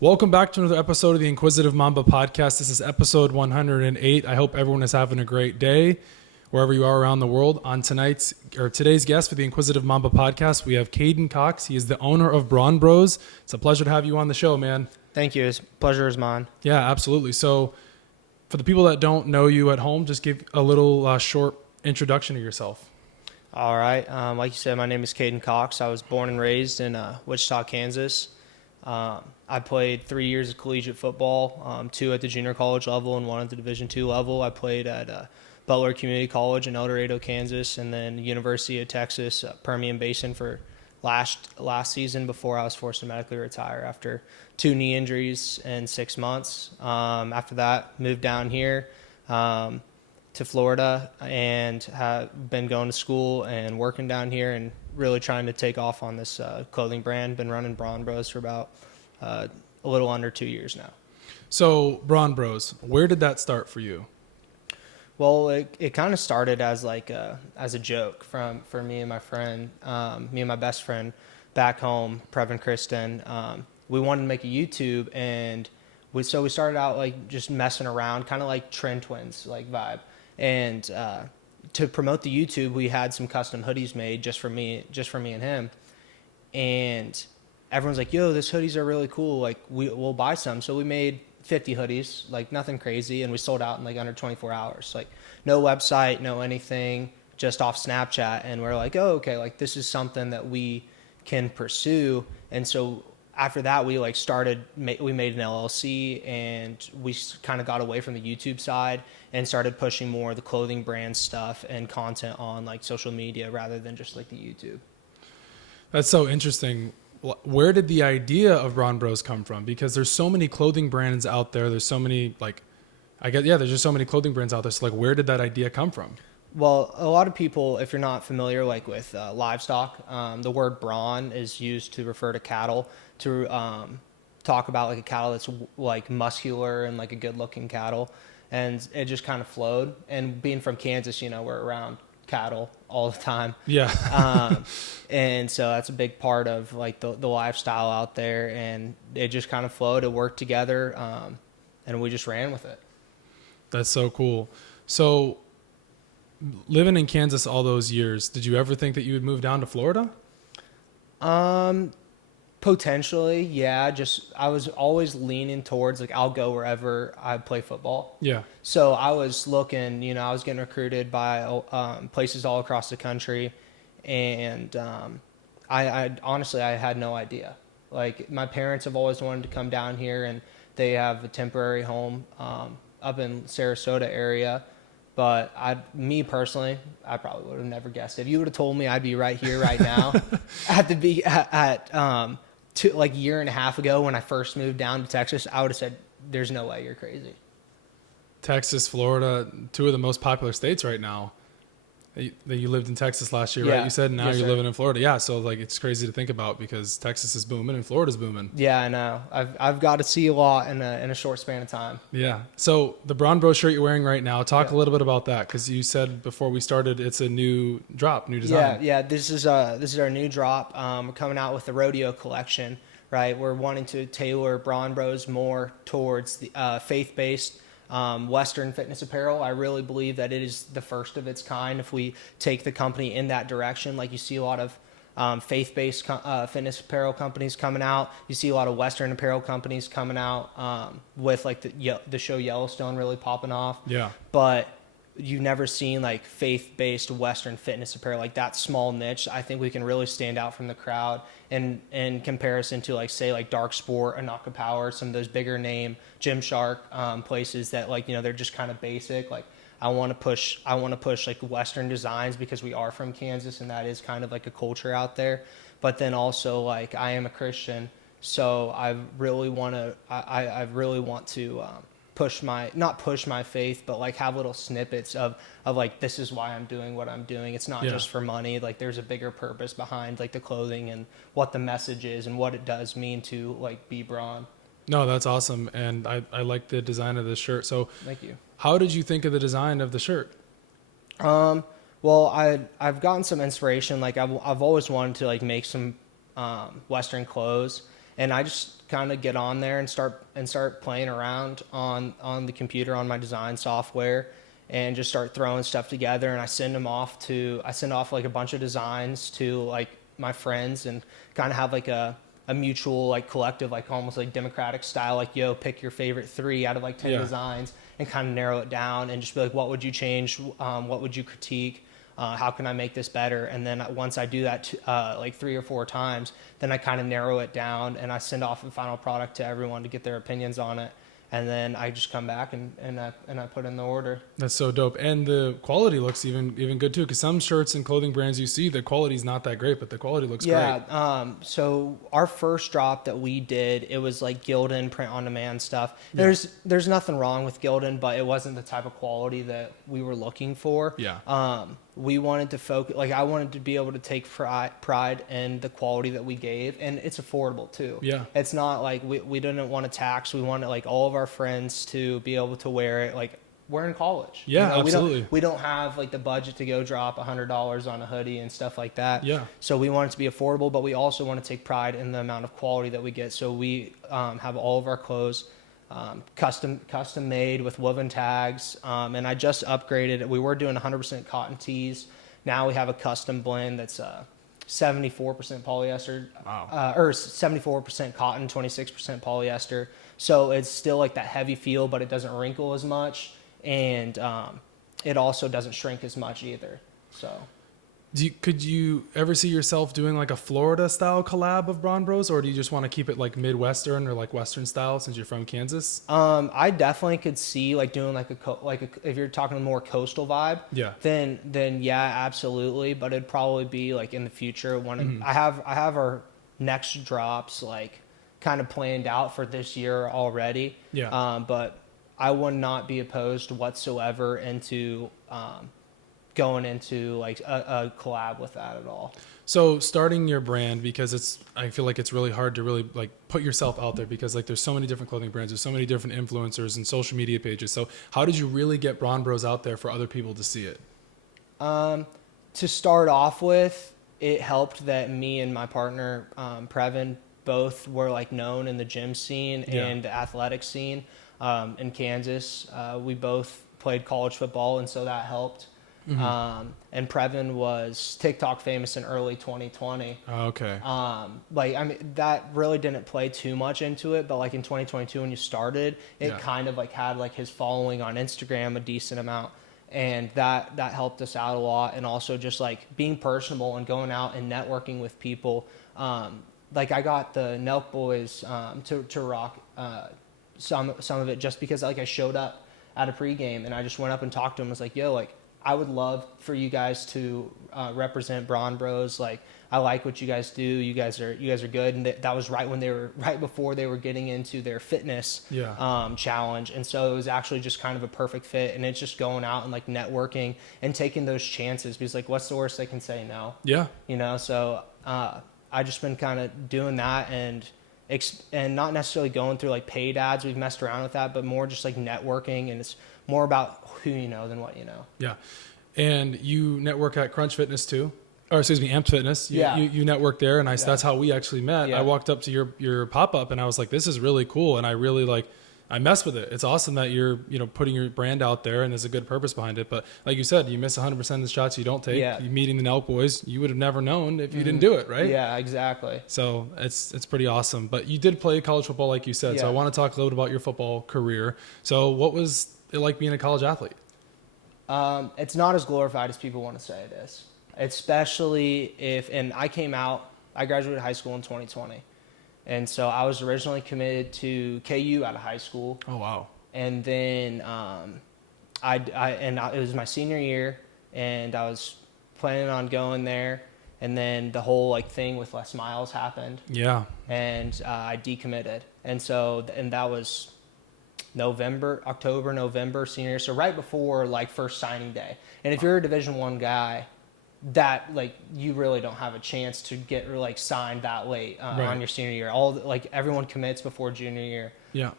Welcome back to another episode of the Inquisitive Mamba podcast. This is episode 108. I hope everyone is having a great day wherever you are around the world. On today's guest for the Inquisitive Mamba podcast, we have Caden Cox. He is the owner of Brawn Bros. It's a pleasure to have you on the show, man. Thank you. Pleasure is mine. Yeah, absolutely. So for the people that don't know you at home, just give a little short introduction to yourself. All right. Like you said, my name is Caden Cox. I was born and raised in Wichita, Kansas. I played 3 years of collegiate football, 2 at the junior college level and 1 at the Division II level. I played at Butler Community College in El Dorado, Kansas, and then University of Texas, Permian Basin for last season before I was forced to medically retire after 2 knee injuries in 6 months. After that, moved down here to Florida and have been going to school and working down here and really trying to take off on this clothing brand. Been running Brawn Bros for about a little under 2 years now. So Brawn Bros, where did that start for you? Well, it kind of started as as a joke for me and my friend, me and my best friend back home, Previn Kristen. We wanted to make a YouTube, and we started out like just messing around, kind of like Trend Twins like vibe. And to promote the YouTube, we had some custom hoodies made just for me and him. And everyone's like, "Yo, these hoodies are really cool. Like, we'll buy some." So we made 50 hoodies, like nothing crazy, and we sold out in like under 24 hours. Like no website, no anything, just off Snapchat. And we're like, "Oh, okay, like this is something that we can pursue." And so after that, we made an LLC, and we kind of got away from the YouTube side and started pushing more of the clothing brand stuff and content on like social media rather than just like the YouTube. That's so interesting. Where did the idea of Brawn Bros come from? Because there's so many clothing brands out there. There's so many there's just so many clothing brands out there. So like, where did that idea come from? Well, a lot of people, if you're not familiar like with livestock, the word brawn is used to refer to cattle, to talk about like a cattle that's like muscular and like a good looking cattle. And it just kind of flowed. And being from Kansas, we're around cattle all the time. Yeah. And so that's a big part of like the lifestyle out there, and it just kind of flowed. It worked together, and we just ran with it. That's so cool. So living in Kansas all those years, did you ever think that you would move down to Florida? Potentially, yeah. Just I was always leaning towards like I'll go wherever I play football. Yeah. So I was looking, I was getting recruited by places all across the country, and I honestly had no idea. Like my parents have always wanted to come down here, and they have a temporary home up in Sarasota area. But me personally, I probably would have never guessed it. If you would have told me I'd be right here right now like a year and a half ago when I first moved down to Texas, I would have said, "There's no way, you're crazy." Texas, Florida, 2 of the most popular states right now. That you lived in Texas last year, Yeah. right? You said now Yes, you're sir. living in Florida. Yeah, so like it's crazy to think about because Texas is booming and Florida's booming. Yeah, I know. I've got to see a lot in a short span of time. Yeah. So the Brawn Bros shirt you're wearing right now, talk Yeah. a little bit about that, because you said before we started it's a new design. Yeah. This is our new drop. We're coming out with the rodeo collection, right? We're wanting to tailor Brawn Bros more towards the faith-based Western Fitness Apparel. I really believe that it is the first of its kind. If we take the company in that direction, like you see a lot of faith-based fitness apparel companies coming out. You see a lot of Western apparel companies coming out with like the show Yellowstone really popping off. Yeah. But you've never seen like faith-based Western fitness apparel, like that small niche. I think we can really stand out from the crowd in comparison to like say like Dark Sport, Anaka Power, some of those bigger name Gymshark places that like they're just kind of basic. Like I want to push like Western designs because we are from Kansas and that is kind of like a culture out there. But then also like I am a Christian, so I really want to not push my faith, but like have little snippets of like, this is why I'm doing what I'm doing. It's not just for money. Like there's a bigger purpose behind like the clothing and what the message is and what it does mean to like be Brawn. No, that's awesome. And I like the design of this shirt. So Thank you. How did you think of the design of the shirt? Well, I've gotten some inspiration. Like I've always wanted to like make some Western clothes. and I just kind of get on there and start playing around on the computer on my design software, and just start throwing stuff together. And I send off like a bunch of designs to like my friends, and kind of have like a mutual like collective, like almost like democratic style, like, yo, pick your favorite 3 out of like 10 designs, and kind of narrow it down and just be like, what would you change? What would you critique? How can I make this better? And then once I do that like 3 or 4 times, then I kind of narrow it down, and I send off the final product to everyone to get their opinions on it. And then I just come back and I put in the order. That's so dope. And the quality looks even good too, because some shirts and clothing brands you see, the quality's not that great, but the quality looks great. Yeah. So our first drop that we did, it was like Gildan print on demand stuff. There's nothing wrong with Gildan, but it wasn't the type of quality that we were looking for. Yeah. We wanted to focus, like I wanted to be able to take pride in the quality that we gave, and it's affordable too. Yeah. It's not like we didn't want to tax. We wanted like all of our friends to be able to wear it. Like, we're in college. Yeah, absolutely. We don't have like the budget to go drop $100 on a hoodie and stuff like that. Yeah. So we want it to be affordable, but we also want to take pride in the amount of quality that we get. So we have all of our clothes custom made with woven tags, and I just upgraded it. We were doing 100% cotton tees. Now we have a custom blend that's 74% polyester, or 74% cotton, 26% polyester. So it's still like that heavy feel, but it doesn't wrinkle as much, and it also doesn't shrink as much either. So. Could you ever see yourself doing like a Florida style collab of Brawn Bros, or do you just want to keep it like Midwestern or like Western style since you're from Kansas? I definitely could see like doing like if you're talking a more coastal vibe. Yeah. Then yeah, absolutely. But it'd probably be like in the future when I have our next drops like kind of planned out for this year already. Yeah. But I would not be opposed whatsoever into going into like a collab with that at all. So starting your brand, because I feel like it's really hard to really like put yourself out there, because like there's so many different clothing brands, there's so many different influencers and social media pages. So how did you really get Brawn Bros out there for other people to see it? To start off with, it helped that me and my partner, Previn, both were like known in the gym scene and the athletic scene in Kansas. We both played college football, and so that helped. And Previn was TikTok famous in early 2020. Oh, okay. Like, I mean, that really didn't play too much into it, but like in 2022 when you started, it kind of like had like his following on Instagram a decent amount, and that helped us out a lot. And also just like being personable and going out and networking with people. Like I got the Nelk boys to rock some of it just because like I showed up at a pregame and I just went up and talked to them. I was like, yo, like, I would love for you guys to represent Brawn Bros. Like, I like what you guys do. You guys are good. And that was right before they were getting into their fitness challenge. And so it was actually just kind of a perfect fit. And it's just going out and like networking and taking those chances, because like, what's the worst they can say? No. Yeah. You know, so I just been kind of doing that and not necessarily going through like paid ads. We've messed around with that, but more just like networking, and it's more about who you know than what you know. Yeah. And you network at Crunch Fitness too, or excuse me, Amped Fitness. You network there, and that's how we actually met. I walked up to your pop-up and I was like, this is really cool. And I really I mess with it. It's awesome that you're, putting your brand out there and there's a good purpose behind it. But like you said, you miss 100% of the shots you don't take. You meeting the Nelk boys, you would have never known if you didn't do it, right? Yeah, exactly. So it's pretty awesome. But you did play college football, like you said. So I want to talk a little bit about your football career. So what was it like being a college athlete? It's not as glorified as people want to say it is. Especially and I graduated high school in 2020. And so I was originally committed to KU out of high school. Oh, wow. And then it was my senior year, and I was planning on going there. And then the whole like thing with Les Miles happened. Yeah. And I decommitted. And so, and that was October, November, senior year. So right before like first signing day. And if you're a Division I guy, that like you really don't have a chance to get like signed that late on your senior year. Everyone commits before junior year. Yeah.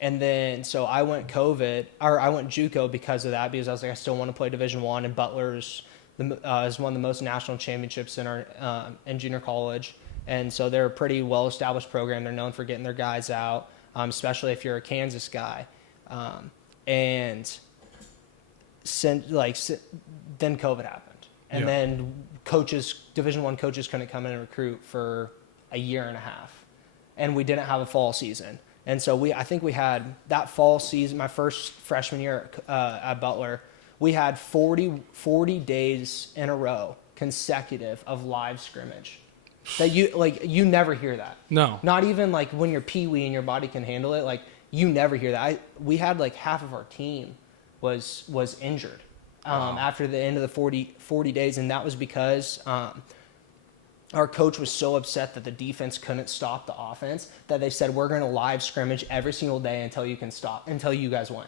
And then so I went JUCO because of that, because I was like, I still want to play Division I, and Butler's has won the most national championships in our in junior college. And so they're a pretty well-established program. They're known for getting their guys out, especially if you're a Kansas guy. And then COVID happened. And then Division I coaches couldn't come in and recruit for a year and a half. And we didn't have a fall season. And so I think we had that fall season, my first freshman year at Butler, we had 40 days in a row consecutive of live scrimmage. That you never hear that. No. Not even like when you're peewee and your body can handle it. Like you never hear that. We had like half of our team was injured after the end of the 40 days, and that was because our coach was so upset that the defense couldn't stop the offense that they said, we're going to live scrimmage every single day until you guys win.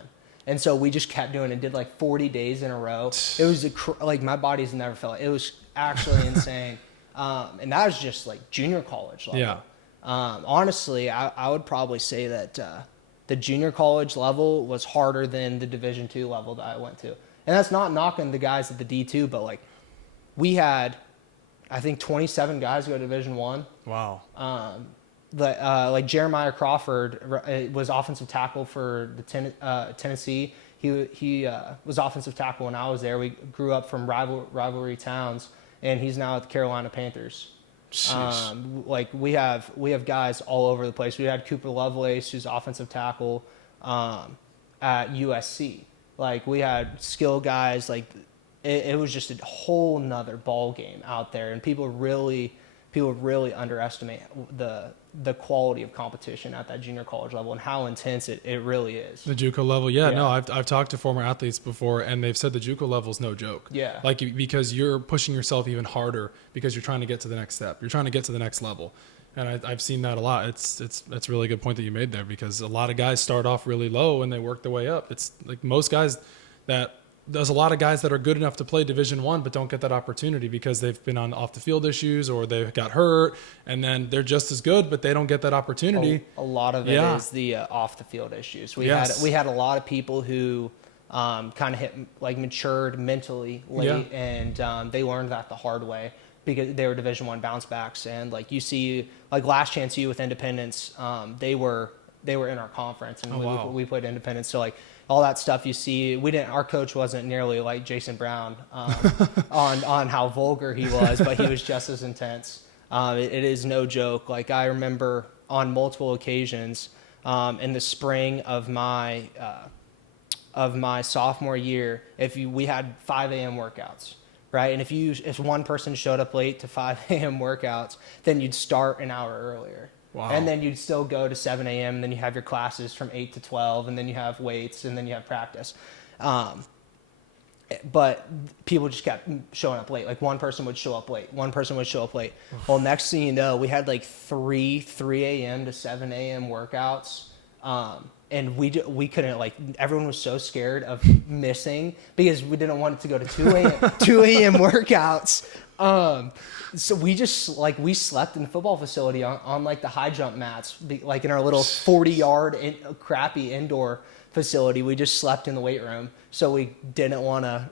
And so we just kept doing it, did like 40 days in a row. It was like my body's never felt it. It was actually insane. And that was just like junior college level. Yeah. Honestly, I would probably say that the junior college level was harder than the Division II level that I went to. And that's not knocking the guys at the D2, but like we had, I think 27 guys go to Division I. Wow. Like Jeremiah Crawford was offensive tackle for the Tennessee. He was offensive tackle when I was there. We grew up from rivalry towns, and he's now at the Carolina Panthers. Like we have guys all over the place. We had Cooper Lovelace, who's offensive tackle at USC. Like we had skill guys. Like it was just a whole nother ball game out there, and people really underestimate the quality of competition at that junior college level and how intense it really is. The JUCO level, yeah. No, I've talked to former athletes before, and they've said the JUCO level is no joke. Yeah. Like because you're pushing yourself even harder because you're trying to get to the next step. You're trying to get to the next level. And I've seen that a lot. That's a really good point that you made there, because a lot of guys start off really low and they work their way up. It's like most guys there's a lot of guys that are good enough to play Division I but don't get that opportunity because they've been on off the field issues or they got hurt, and then they're just as good but they don't get that opportunity. A lot of it is the off the field issues. We had a lot of people who kind of matured mentally late, and they learned that the hard way because they were Division I bounce backs. And like you see, like Last Chance U with Independence, they were in our conference, and we played Independence. So like all that stuff you see, our coach wasn't nearly like Jason Brown on how vulgar he was, but he was just as intense. It is no joke. Like I remember on multiple occasions in the spring of my sophomore year, we had 5 a.m. workouts, right? And if one person showed up late to 5 a.m. workouts, then you'd start an hour earlier. Wow. And then you'd still go to 7 a.m. and then you have your classes from 8 to 12, and then you have weights, and then you have practice. But people just kept showing up late. Like one person would show up late. Well, next thing you know, we had like 3 a.m. to 7 a.m. workouts. And we couldn't, like, everyone was so scared of missing because we didn't want it to go to 2 a.m. workouts. So we just, like, we slept in the football facility on like the high jump mats, like in our little 40-yard crappy indoor facility. We just slept in the weight room. So we didn't want to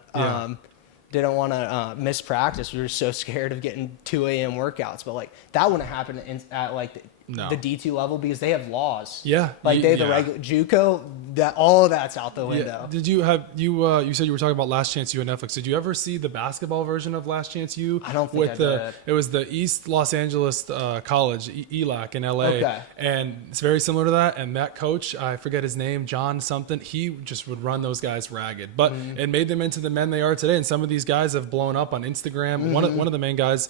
miss practice. We were so scared of getting 2 a.m. workouts. But like that wouldn't happen at like the D2 level because they have laws. Yeah. Like they have the regular JUCO, all of that's out the window. Did you have you said you were talking about Last Chance U on Netflix. Did you ever see the basketball version of Last Chance U? I don't think I did. It was the East Los Angeles College, ELAC in LA. Okay. And it's very similar to that. And that coach, I forget his name, John something, he just would run those guys ragged. But it made them into the men they are today. And some of these guys have blown up on Instagram. One of the main guys,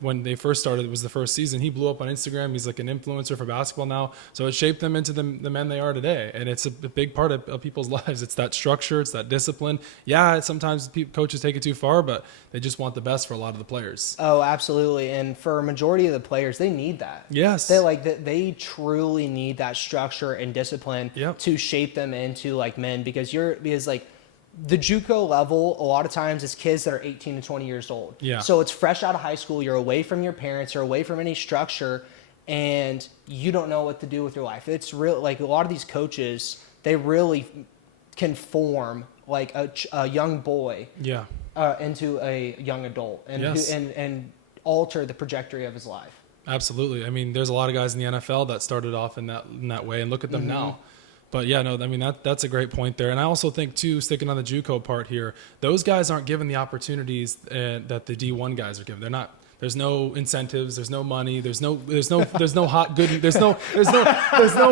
when they first started, it was the first season, he blew up on Instagram. He's like an influencer for basketball now. So it shaped them into the men they are today. And it's a big part of people's lives. It's that structure. It's that discipline. Yeah, sometimes coaches take it too far, but they just want the best for a lot of the players. Oh, absolutely. And for a majority of the players, they need that. Yes. They truly need that structure and discipline to shape them into like men, because like the JUCO level, a lot of times it's kids that are 18 to 20 years old. Yeah. So it's fresh out of high school. You're away from your parents. You're away from any structure, and you don't know what to do with your life. It's real. Like a lot of these coaches, they really can form like a young boy into a young adult and alter the trajectory of his life. Absolutely. I mean, there's a lot of guys in the NFL that started off in that way, and look at them now. But yeah, no, I mean that's a great point there. And I also think too, sticking on the JUCO part here, those guys aren't given the opportunities that the D1 guys are given. They're not. There's no incentives. There's no money. There's no hot good. There's no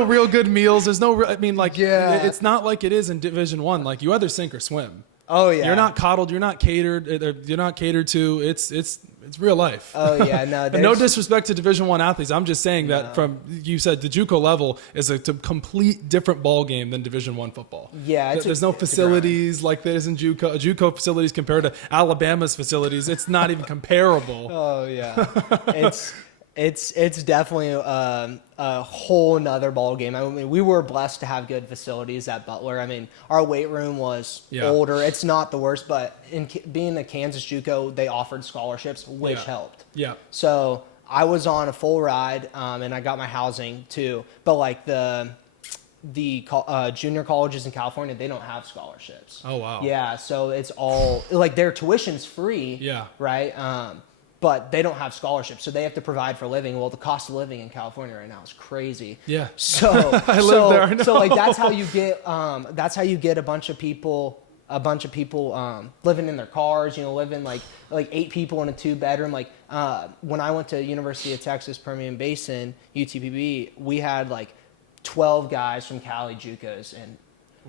real good meals. I mean, like, it's not like it is in Division I. Like, you either sink or swim. Oh yeah. You're not coddled. You're not catered. You're not catered to. It's real life. Oh yeah. No. No disrespect to Division I athletes. I'm just saying that you said the JUCO level is a complete different ball game than Division I football. Yeah. There's no facilities like there is in JUCO. JUCO facilities compared to Alabama's facilities, it's not even comparable. Oh yeah. It's definitely a whole nother ball game. I mean, we were blessed to have good facilities at Butler. I mean, our weight room was older. It's not the worst, but being a Kansas JUCO, they offered scholarships, which helped. Yeah. So I was on a full ride, and I got my housing too. But like the junior colleges in California, they don't have scholarships. Oh wow. Yeah. So it's all like their tuition's free. Yeah. Right. But they don't have scholarships, so they have to provide for a living. Well, the cost of living in California right now is crazy. Yeah. So I live there. I know. So like that's how you get a bunch of people living in their cars. Living like 8 people in a 2-bedroom. Like when I went to University of Texas Permian Basin UTPB, we had like 12 guys from Cali JUCOs and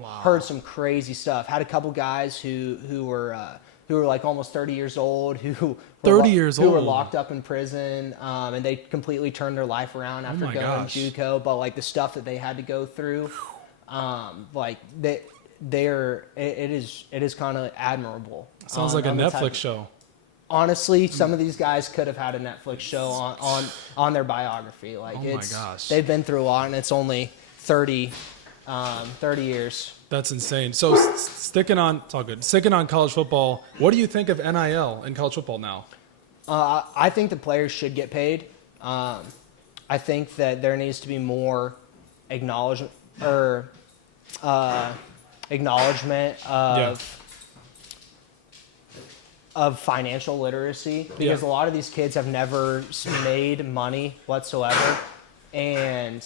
heard some crazy stuff. Had a couple guys who were like almost 30 years old, who were locked up in prison, and they completely turned their life around after going JUCO. But like the stuff that they had to go through, it is kind of admirable. Sounds like a Netflix show. Honestly, some of these guys could have had a Netflix show on their biography. Like they've been through a lot, and it's only 30 years. That's insane. So sticking on college football, what do you think of NIL in college football now? I think the players should get paid. I think that there needs to be more acknowledgement of financial literacy, because a lot of these kids have never made money whatsoever, and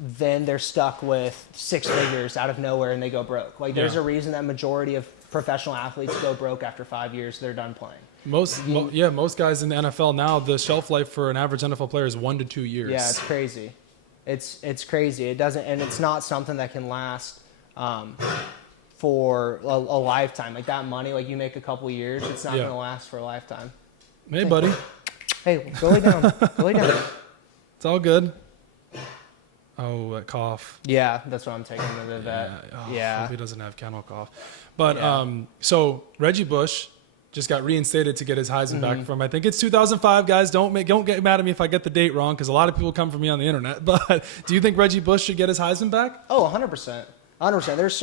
then they're stuck with 6 figures out of nowhere and they go broke. Like there's a reason that majority of professional athletes go broke after 5 years. They're done playing. Most guys in the NFL now, the shelf life for an average NFL player is 1 to 2 years. Yeah, it's crazy. It's crazy. It doesn't, and it's not something that can last for a lifetime. Like that money, like you make a couple years, it's not going to last for a lifetime. Hey, buddy. Hey, go lay down. Go lay down. It's all good. Oh, that cough. Yeah, that's what I'm taking to the vet. Hope he doesn't have kennel cough. But so Reggie Bush just got reinstated to get his Heisman back from, I think it's 2005. Guys, don't get mad at me if I get the date wrong, because a lot of people come for me on the internet. But do you think Reggie Bush should get his Heisman back? Oh, 100%. 100%. There's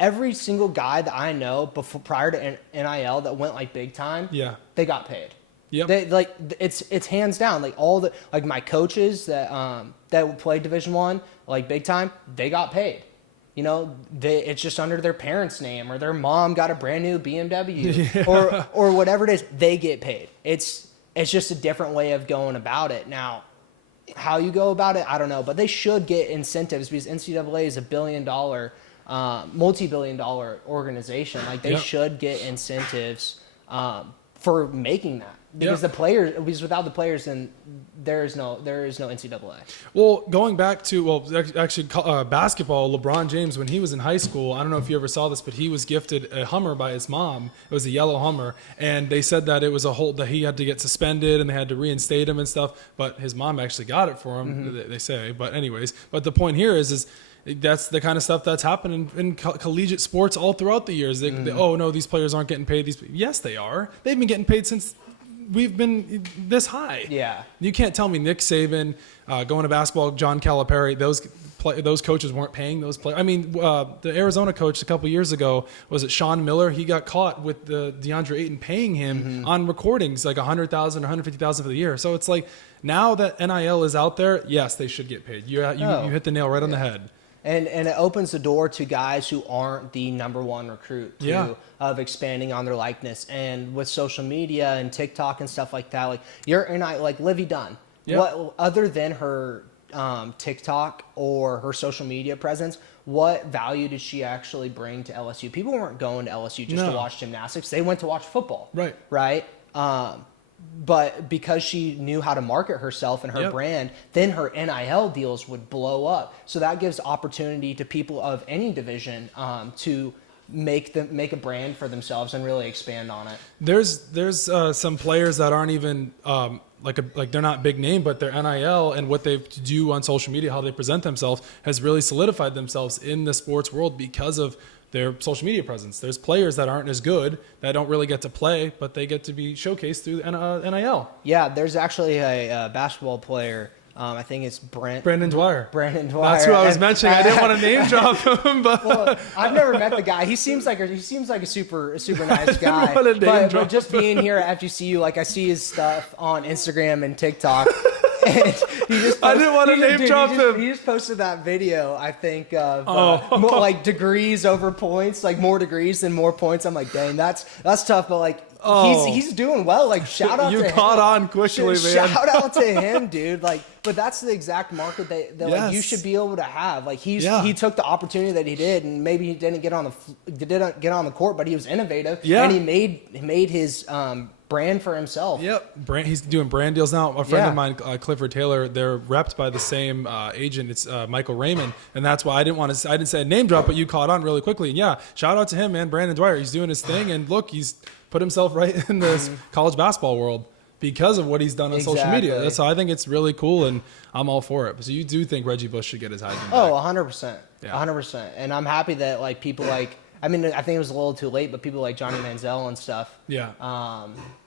every single guy that I know prior to NIL that went like big time. Yeah, they got paid. Yep. They it's hands down. Like all the my coaches that played Division I, like big time, they got paid. It's just under their parents' name, or their mom got a brand new BMW or whatever it is. They get paid. It's just a different way of going about it. Now, how you go about it, I don't know, but they should get incentives, because NCAA is $1 billion, multi-billion-dollar organization. Like they should get incentives for making that. Because without the players, then there is no NCAA. Well, going back to basketball, LeBron James, when he was in high school, I don't know if you ever saw this, but he was gifted a Hummer by his mom. It was a yellow Hummer, and they said that it was that he had to get suspended and they had to reinstate him and stuff. But his mom actually got it for him. They say. But anyways, the point here is that's the kind of stuff that's happening in collegiate sports all throughout the years. These players aren't getting paid. Yes, they are. They've been getting paid since we've been this high. Yeah. You can't tell me Nick Saban, going to basketball, John Calipari, those coaches weren't paying those players. I mean, the Arizona coach a couple years ago, was it Sean Miller? He got caught with the DeAndre Ayton paying him on recordings, like $100,000, $150,000 for the year. So it's like, now that NIL is out there, yes, they should get paid. You hit the nail right on the head. And it opens the door to guys who aren't the number one recruit of expanding on their likeness. And with social media and TikTok and stuff like that, like Livy Dunn, Yep. What other than her TikTok or her social media presence, what value did she actually bring to LSU? People weren't going to LSU just to watch gymnastics. They went to watch football. Right. But because she knew how to market herself and her brand, then her NIL deals would blow up. So that gives opportunity to people of any division to make a brand for themselves and really expand on it. There's some players that aren't even like they're not big name, but their NIL and what they do on social media, how they present themselves, has really solidified themselves in the sports world because of their social media presence. There's players that aren't as good that don't really get to play, but they get to be showcased through NIL. Yeah, there's actually a basketball player. I think it's Brandon Dwyer. That's who I was mentioning. I didn't want to name drop him, but well, I've never met the guy. He seems like a super nice guy. But just being here at FGCU, like I see his stuff on Instagram and TikTok. And I didn't want to name drop him. He just posted that video, I think, of more, like degrees over points, like more degrees than more points. I'm like, dang, that's tough. But like, he's doing well. Like, shout out to him. You caught on quickly, man. Shout out to him, dude. Like, but that's the exact market that like you should be able to have. Like, he took the opportunity that he did, and maybe he didn't get on the court, but he was innovative. Yeah. And he made his brand for himself. Yep. He's doing brand deals now. A friend of mine, Clifford Taylor, they're repped by the same agent. It's Michael Raymond. And that's why I didn't say a name drop, but you caught on really quickly. And yeah, shout out to him, man. Brandon Dwyer. He's doing his thing. And look, he's put himself right in the college basketball world because of what he's done on social media. So I think it's really cool, and I'm all for it. So you do think Reggie Bush should get his Heisman back? Oh, 100%. Yeah. 100%. And I'm happy that like people like, I mean, I think it was a little too late, but people like Johnny Manziel and stuff. Yeah.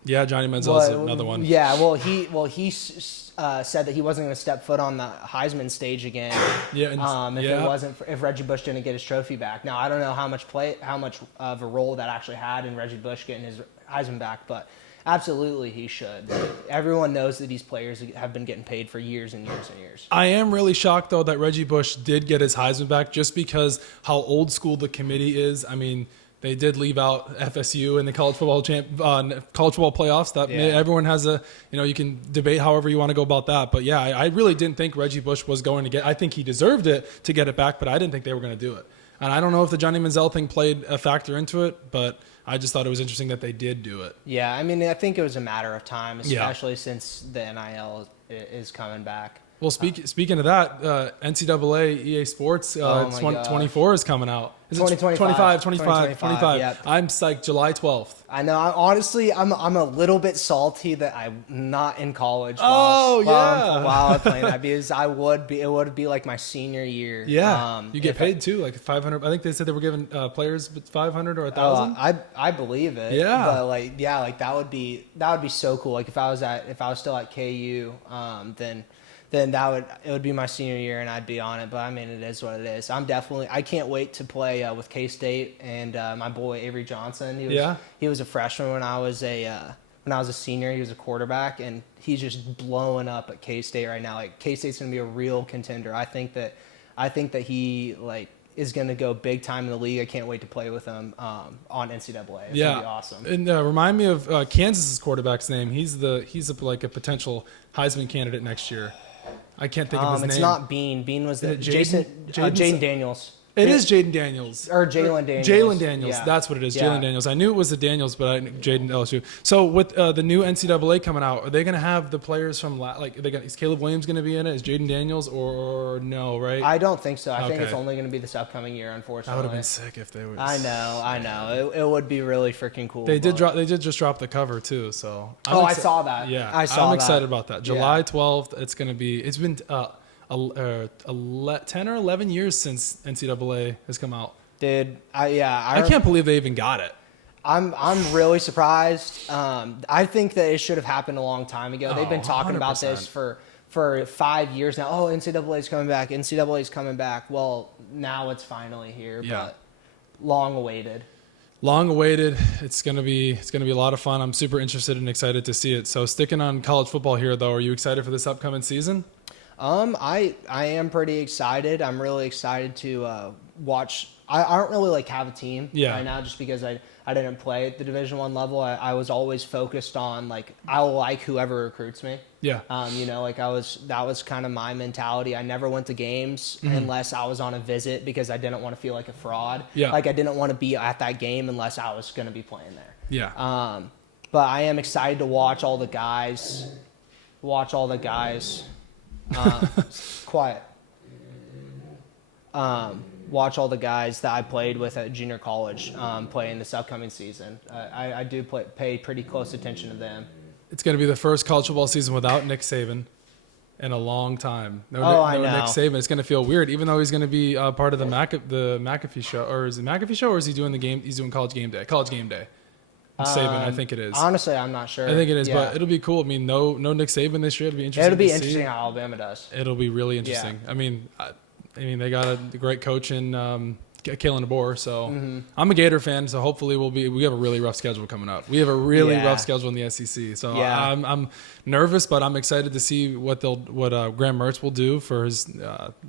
Yeah, Johnny Manziel is another one. Yeah, he said that he wasn't going to step foot on the Heisman stage again. Yeah. If Reggie Bush didn't get his trophy back. Now I don't know how much of a role that actually had in Reggie Bush getting his Heisman back, but absolutely he should. Everyone knows that these players have been getting paid for years and years and years. I am really shocked though that Reggie Bush did get his Heisman back just because how old school the committee is. I mean, they did leave out FSU in the college football playoffs. Everyone has you can debate however you want to go about that. But yeah, I really didn't think Reggie Bush was going to get. I think he deserved it to get it back, but I didn't think they were going to do it. And I don't know if the Johnny Manziel thing played a factor into it, but I just thought it was interesting that they did do it. Yeah, I mean, I think it was a matter of time, especially since the NIL is coming back. Well, speaking of that, NCAA EA Sports 24 is coming out. Is 2025. 25. Yep. I'm psyched. July 12th. I know. Honestly, I'm a little bit salty that I'm not in college. While I'm playing that, because it would be like my senior year. Yeah, you get paid too, like 500. I think they said they were giving players 500 or 1,000. I believe it. Yeah, but that would be so cool. Like if I was still at KU, then it would be my senior year and I'd be on it. But I mean, it is what it is. I can't wait to play with K-State and my boy Avery Johnson. He was a freshman when I was a senior. He was a quarterback, and he's just blowing up at K-State right now. Like K-State's gonna be a real contender. I think that he is going to go big time in the league. I can't wait to play with him on NCAA. It's going to be awesome. And remind me of Kansas's quarterback's name. He's a potential Heisman candidate next year. I can't think of his name. It's not Bean. Bean was Jaden Daniels. It is Jaden Daniels. Or Jalen Daniels. Jalen Daniels. Yeah. That's what it is. Yeah. Jalen Daniels. I knew it was the Daniels, but Jaden LSU. So with the new NCAA coming out, are they going to have the players from is Caleb Williams going to be in it? Is Jaden Daniels or no? Right? I don't think so. I think it's only going to be this upcoming year. Unfortunately, I would have been sick if they were. I know. It would be really freaking cool. They did just drop the cover too. So I saw that. Yeah, I'm excited about that. July 12th. It's going to be. It's been 10 or 11 years since NCAA has come out. Dude, I can't believe they even got it. I'm really surprised. I think that it should have happened a long time ago. They've been talking 100%. about this for 5 years now. Oh, NCAA's coming back. NCAA's coming back. Well, now it's finally here, but long awaited. Long awaited. It's gonna be a lot of fun. I'm super interested and excited to see it. So sticking on college football here though, are you excited for this upcoming season? I am pretty excited. I'm really excited to watch. I don't really have a team right now, just because I didn't play at the Division I level. I was always focused on like I'll like whoever recruits me. Yeah. You know, like that was kind of my mentality. I never went to games unless I was on a visit because I didn't want to feel like a fraud. Yeah. Like I didn't want to be at that game unless I was going to be playing there. Yeah. But I am excited to watch all the guys. Quiet. Watch all the guys that I played with at junior college play in this upcoming season. I do pay pretty close attention to them. It's going to be the first college football season without Nick Saban in a long time. No I know. Nick Saban. It's going to feel weird, even though he's going to be part of the McAfee show. Or is it McAfee show, or is he doing the game? He's doing College Game Day. College Game Day. Saban, I think it is. Honestly, I'm not sure. I think it is, yeah. but it'll be cool. I mean, no Nick Saban this year. It'll be interesting. It'll be to interesting see. how Alabama does. It'll be really interesting. Yeah. I mean, they got a great coach in Kalen DeBoer, so I'm a Gator fan. So hopefully we have a really rough schedule coming up. We have a really rough schedule in the SEC. So I'm nervous, but I'm excited to see what Graham Mertz will do for his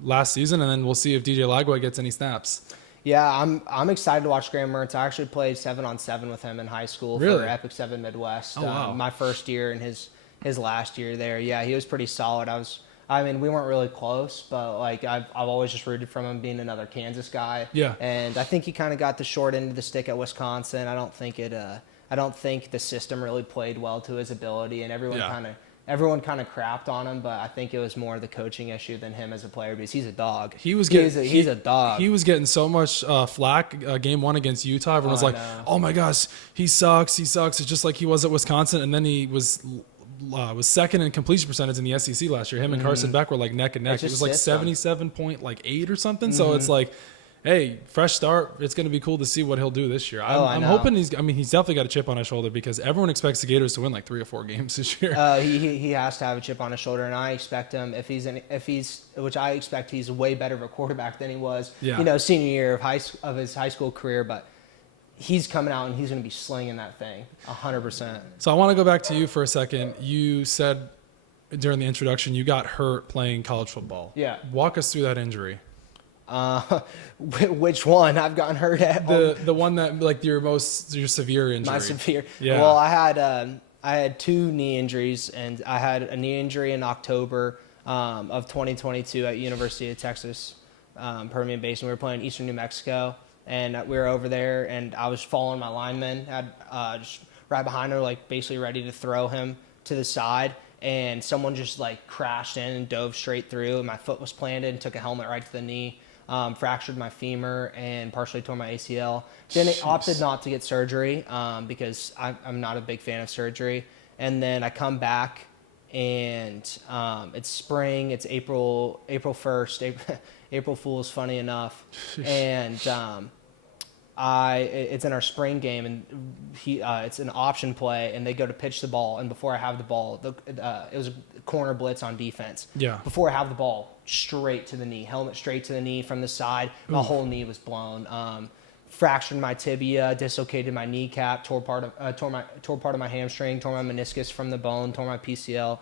last season, and then we'll see if DJ Lagway gets any snaps. Yeah, I'm excited to watch Graham Mertz. I actually played 7-on-7 with him in high school for Epic 7 Midwest. Oh, wow. My first year and his last year there. Yeah, he was pretty solid. I mean, we weren't really close, but like I've always just rooted from him being another Kansas guy. Yeah. And I think he kind of got the short end of the stick at Wisconsin. I don't think the system really played well to his ability, and everyone kind of crapped on him, but I think it was more the coaching issue than him as a player because he's a dog. He's a dog. He was getting so much flack game one against Utah. Everyone was like, "Oh my gosh, he sucks. He sucks." It's just like he was at Wisconsin, and then he was second in completion percentage in the SEC last year. Him and Carson Beck were like neck and neck. It was like 77.8 or something. So it's like, hey, fresh start. It's going to be cool to see what he'll do this year. I'm hoping he's definitely got a chip on his shoulder because everyone expects the Gators to win like 3 or 4 games this year. He has to have a chip on his shoulder, and I expect him which I expect he's way better of a quarterback than he was, senior year of his high school career, but he's coming out and he's going to be slinging that thing 100%. So I want to go back to you for a second. You said during the introduction you got hurt playing college football. Yeah. Walk us through that injury. Which one? I've gotten hurt at the one that like your severe injury. My severe. Yeah. Well, I had 2 knee injuries, and I had a knee injury in October of 2022 at University of Texas, Permian Basin. We were playing Eastern New Mexico, and we were over there, and I was following my lineman, had just right behind her, like basically ready to throw him to the side, and someone just like crashed in and dove straight through, and my foot was planted and took a helmet right to the knee. Fractured my femur and partially tore my ACL. Then I opted not to get surgery because I'm not a big fan of surgery. And then I come back, and it's spring. It's April 1st. April Fool's, funny enough. And it's in our spring game, and it's an option play, and they go to pitch the ball. And before I have the ball, it was a corner blitz on defense. Yeah. Before I have the ball, straight to the knee, helmet straight to the knee from the side. My whole knee was blown. Fractured my tibia, dislocated my kneecap, tore part of my hamstring, tore my meniscus from the bone, tore my PCL.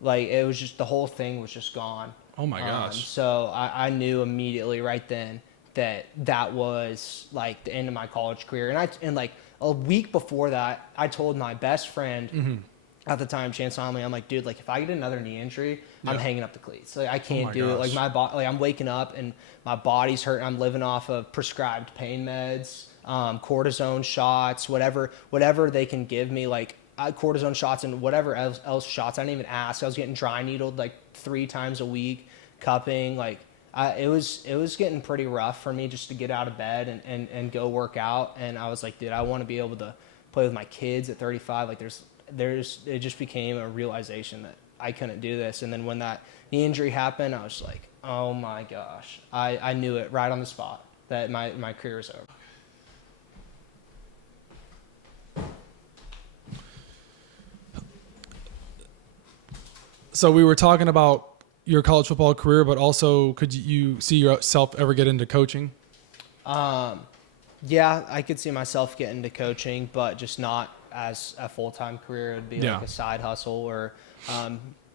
Like it was just the whole thing was just gone. Oh my gosh! So I knew immediately right then that was like the end of my college career. And like a week before that, I told my best friend at the time, Chance Omley, I'm like, dude, like if I get another knee injury, I'm hanging up the cleats. Like I can't do it. Like my body, like I'm waking up and my body's hurting. I'm living off of prescribed pain meds, cortisone shots, whatever they can give me, like cortisone shots and whatever else shots. I didn't even ask. I was getting dry needled like 3 times a week, cupping. Like it was getting pretty rough for me just to get out of bed and go work out. And I was like, dude, I want to be able to play with my kids at 35. Like it just became a realization that I couldn't do this. And then when that knee injury happened, I was like, oh my gosh. I knew it right on the spot that my career was over. So we were talking about your college football career, but also could you see yourself ever get into coaching? Yeah, I could see myself getting into coaching, but just not as a full-time career. It would be like a side hustle or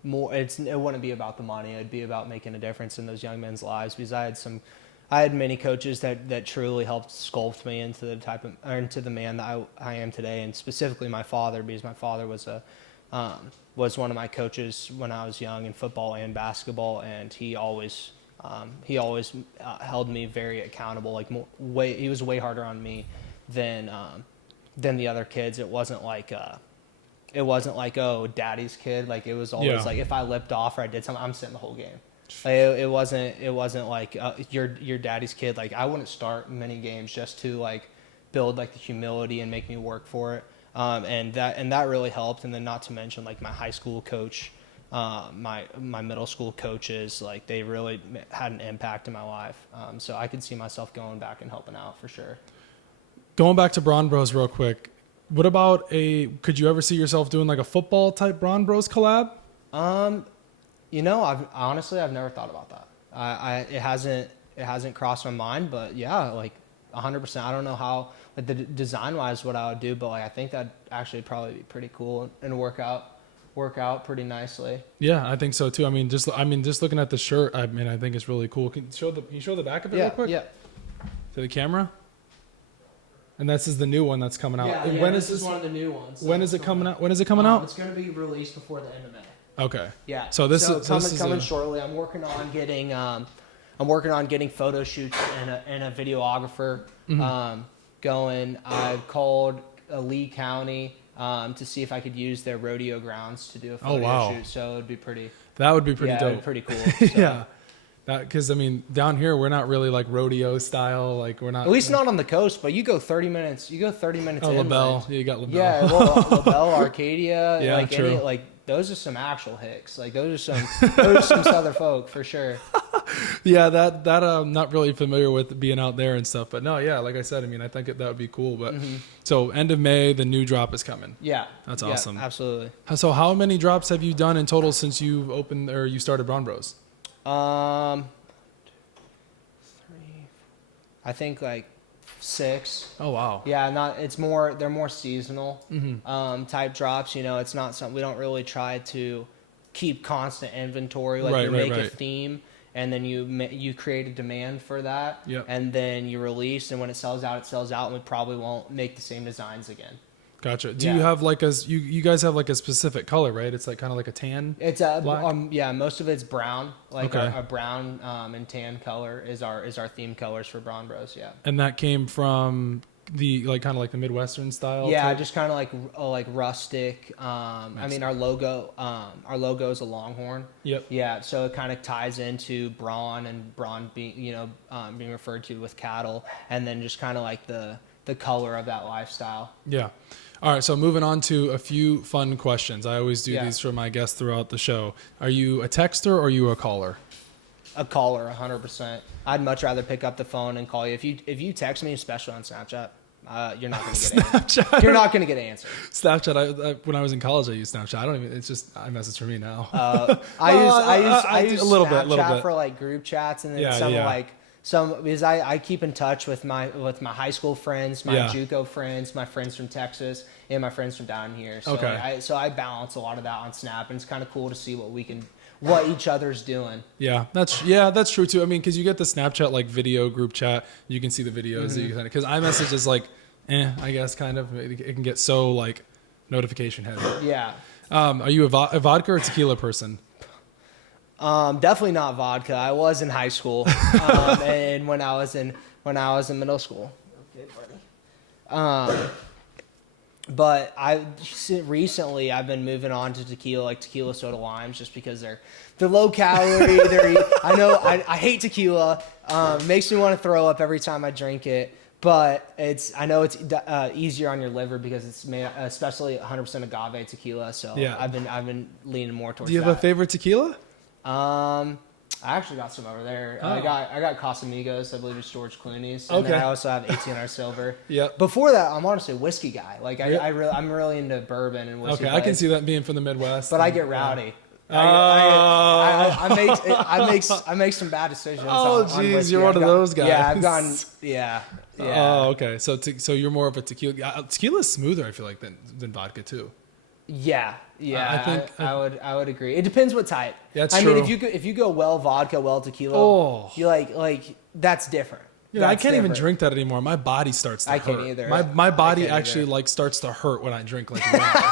more. It wouldn't be about the money. It'd be about making a difference in those young men's lives, because I had some I had many coaches that truly helped sculpt me into the into the man that I am today, and specifically my father, because my father was one of my coaches when I was young in football and basketball, and he always held me very accountable. Like he was way harder on me than the other kids. It wasn't like oh, daddy's kid. Like it was always like if I lipped off or I did something, I'm sitting the whole game. Like it wasn't like your daddy's kid. Like I wouldn't start many games just to like build like the humility and make me work for it. And that really helped. And then not to mention like my high school coach, my middle school coaches, like they really had an impact in my life. So I could see myself going back and helping out for sure. Going back to Brawn Bros real quick, what about could you ever see yourself doing like a football type Brawn Bros collab? I've never thought about that. It hasn't crossed my mind, but yeah, like 100%. I don't know how, like the design wise, what I would do, but like I think that'd actually probably be pretty cool and work out pretty nicely. Yeah, I think so too. I mean, just looking at the shirt, I think it's really cool. Can you show the back of it real quick? Yeah. To the camera. And this is the new one that's coming out. Yeah, when this is one of the new ones. When is it coming out? When is it coming out? It's going to be released before the end of May. Okay. Yeah. So this is coming shortly. I'm working on getting photo shoots and a videographer going. I've called Lee County to see if I could use their rodeo grounds to do a photo shoot. So it would be pretty. That would be pretty dope. It'd be pretty cool. So. Yeah. Because down here we're not really like rodeo style. Like we're not. At least not on the coast. But you go 30 minutes. You go 30 minutes. Oh, inland. LaBelle. Yeah, you got LaBelle. Yeah, well, LaBelle, Arcadia. Yeah, like true. those are some actual Hicks. Like those are some Southern folk for sure. Yeah, that I'm not really familiar with being out there and stuff. But no, yeah, like I said, I think that would be cool. But so end of May, the new drop is coming. Yeah, that's awesome. Absolutely. So how many drops have you done in total since you opened or you started Brawn Bros? 3, I think like 6. Oh wow. Yeah, they're more seasonal type drops. It's not something we don't really try to keep constant inventory. Like make a theme, and then you create a demand for that, and then you release, and when it sells out, and we probably won't make the same designs again. Gotcha. Do you have like you guys have like a specific color, right? It's like kind of like a tan. It's most of it's brown, like a brown and tan color is our theme colors for Brawn Bros. Yeah. And that came from the kind of like the Midwestern style. Yeah, type? just kind of like rustic. Our logo is a longhorn. Yep. Yeah, so it kind of ties into brawn, and brawn being being referred to with cattle, and then just kind of like the color of that lifestyle. Yeah. All right, so moving on to a few fun questions. I always do these for my guests throughout the show. Are you a texter or are you a caller? A caller, 100%. I'd much rather pick up the phone and call you. If you text me, especially on Snapchat, you're not going to get Snapchat. You're not going to get an answer. Snapchat. When I was in college, I used Snapchat. I don't even. It's just iMessage for me now. I use a little bit for like group chats, and then because I keep in touch with my high school friends, my JUCO friends, my friends from Texas, and my friends from down here. So I balance a lot of that on Snap, and it's kind of cool to see what each other's doing. Yeah, that's true too. Because you get the Snapchat like video group chat, you can see the videos that you kind of. Because iMessage is like, I guess kind of. It can get so like notification heavy. Yeah. Are you a vodka or tequila person? Definitely not vodka. I was in high school, and when I was in middle school. Okay, buddy. But recently I've been moving on to tequila, like tequila soda limes, just because they're low calorie. I hate tequila. Makes me want to throw up every time I drink it. But I know it's easier on your liver because it's made especially 100% agave tequila. So I've been leaning more towards that. Do you have a favorite tequila? I actually got some over there. Oh. I got Casamigos, I believe it's George Clooney's. And then I also have 1800 Silver. Yep. Before that, I'm honestly a whiskey guy. Like I'm really into bourbon and whiskey. Okay, I can see that being from the Midwest. But I get rowdy. I make some bad decisions. Oh, jeez, you're one of those guys. Yeah, I've gone. Yeah. Oh, okay. So you're more of a tequila. Tequila is smoother, I feel like, than vodka too. Yeah, Yeah, I think I would agree. It depends what type. That's I true. mean, if you go well vodka, well tequila, Oh. you like that's different. Yeah, I That's can't even different. drink that anymore. My body starts to hurt. I can't either. My body can't actually either. like starts to hurt when I drink like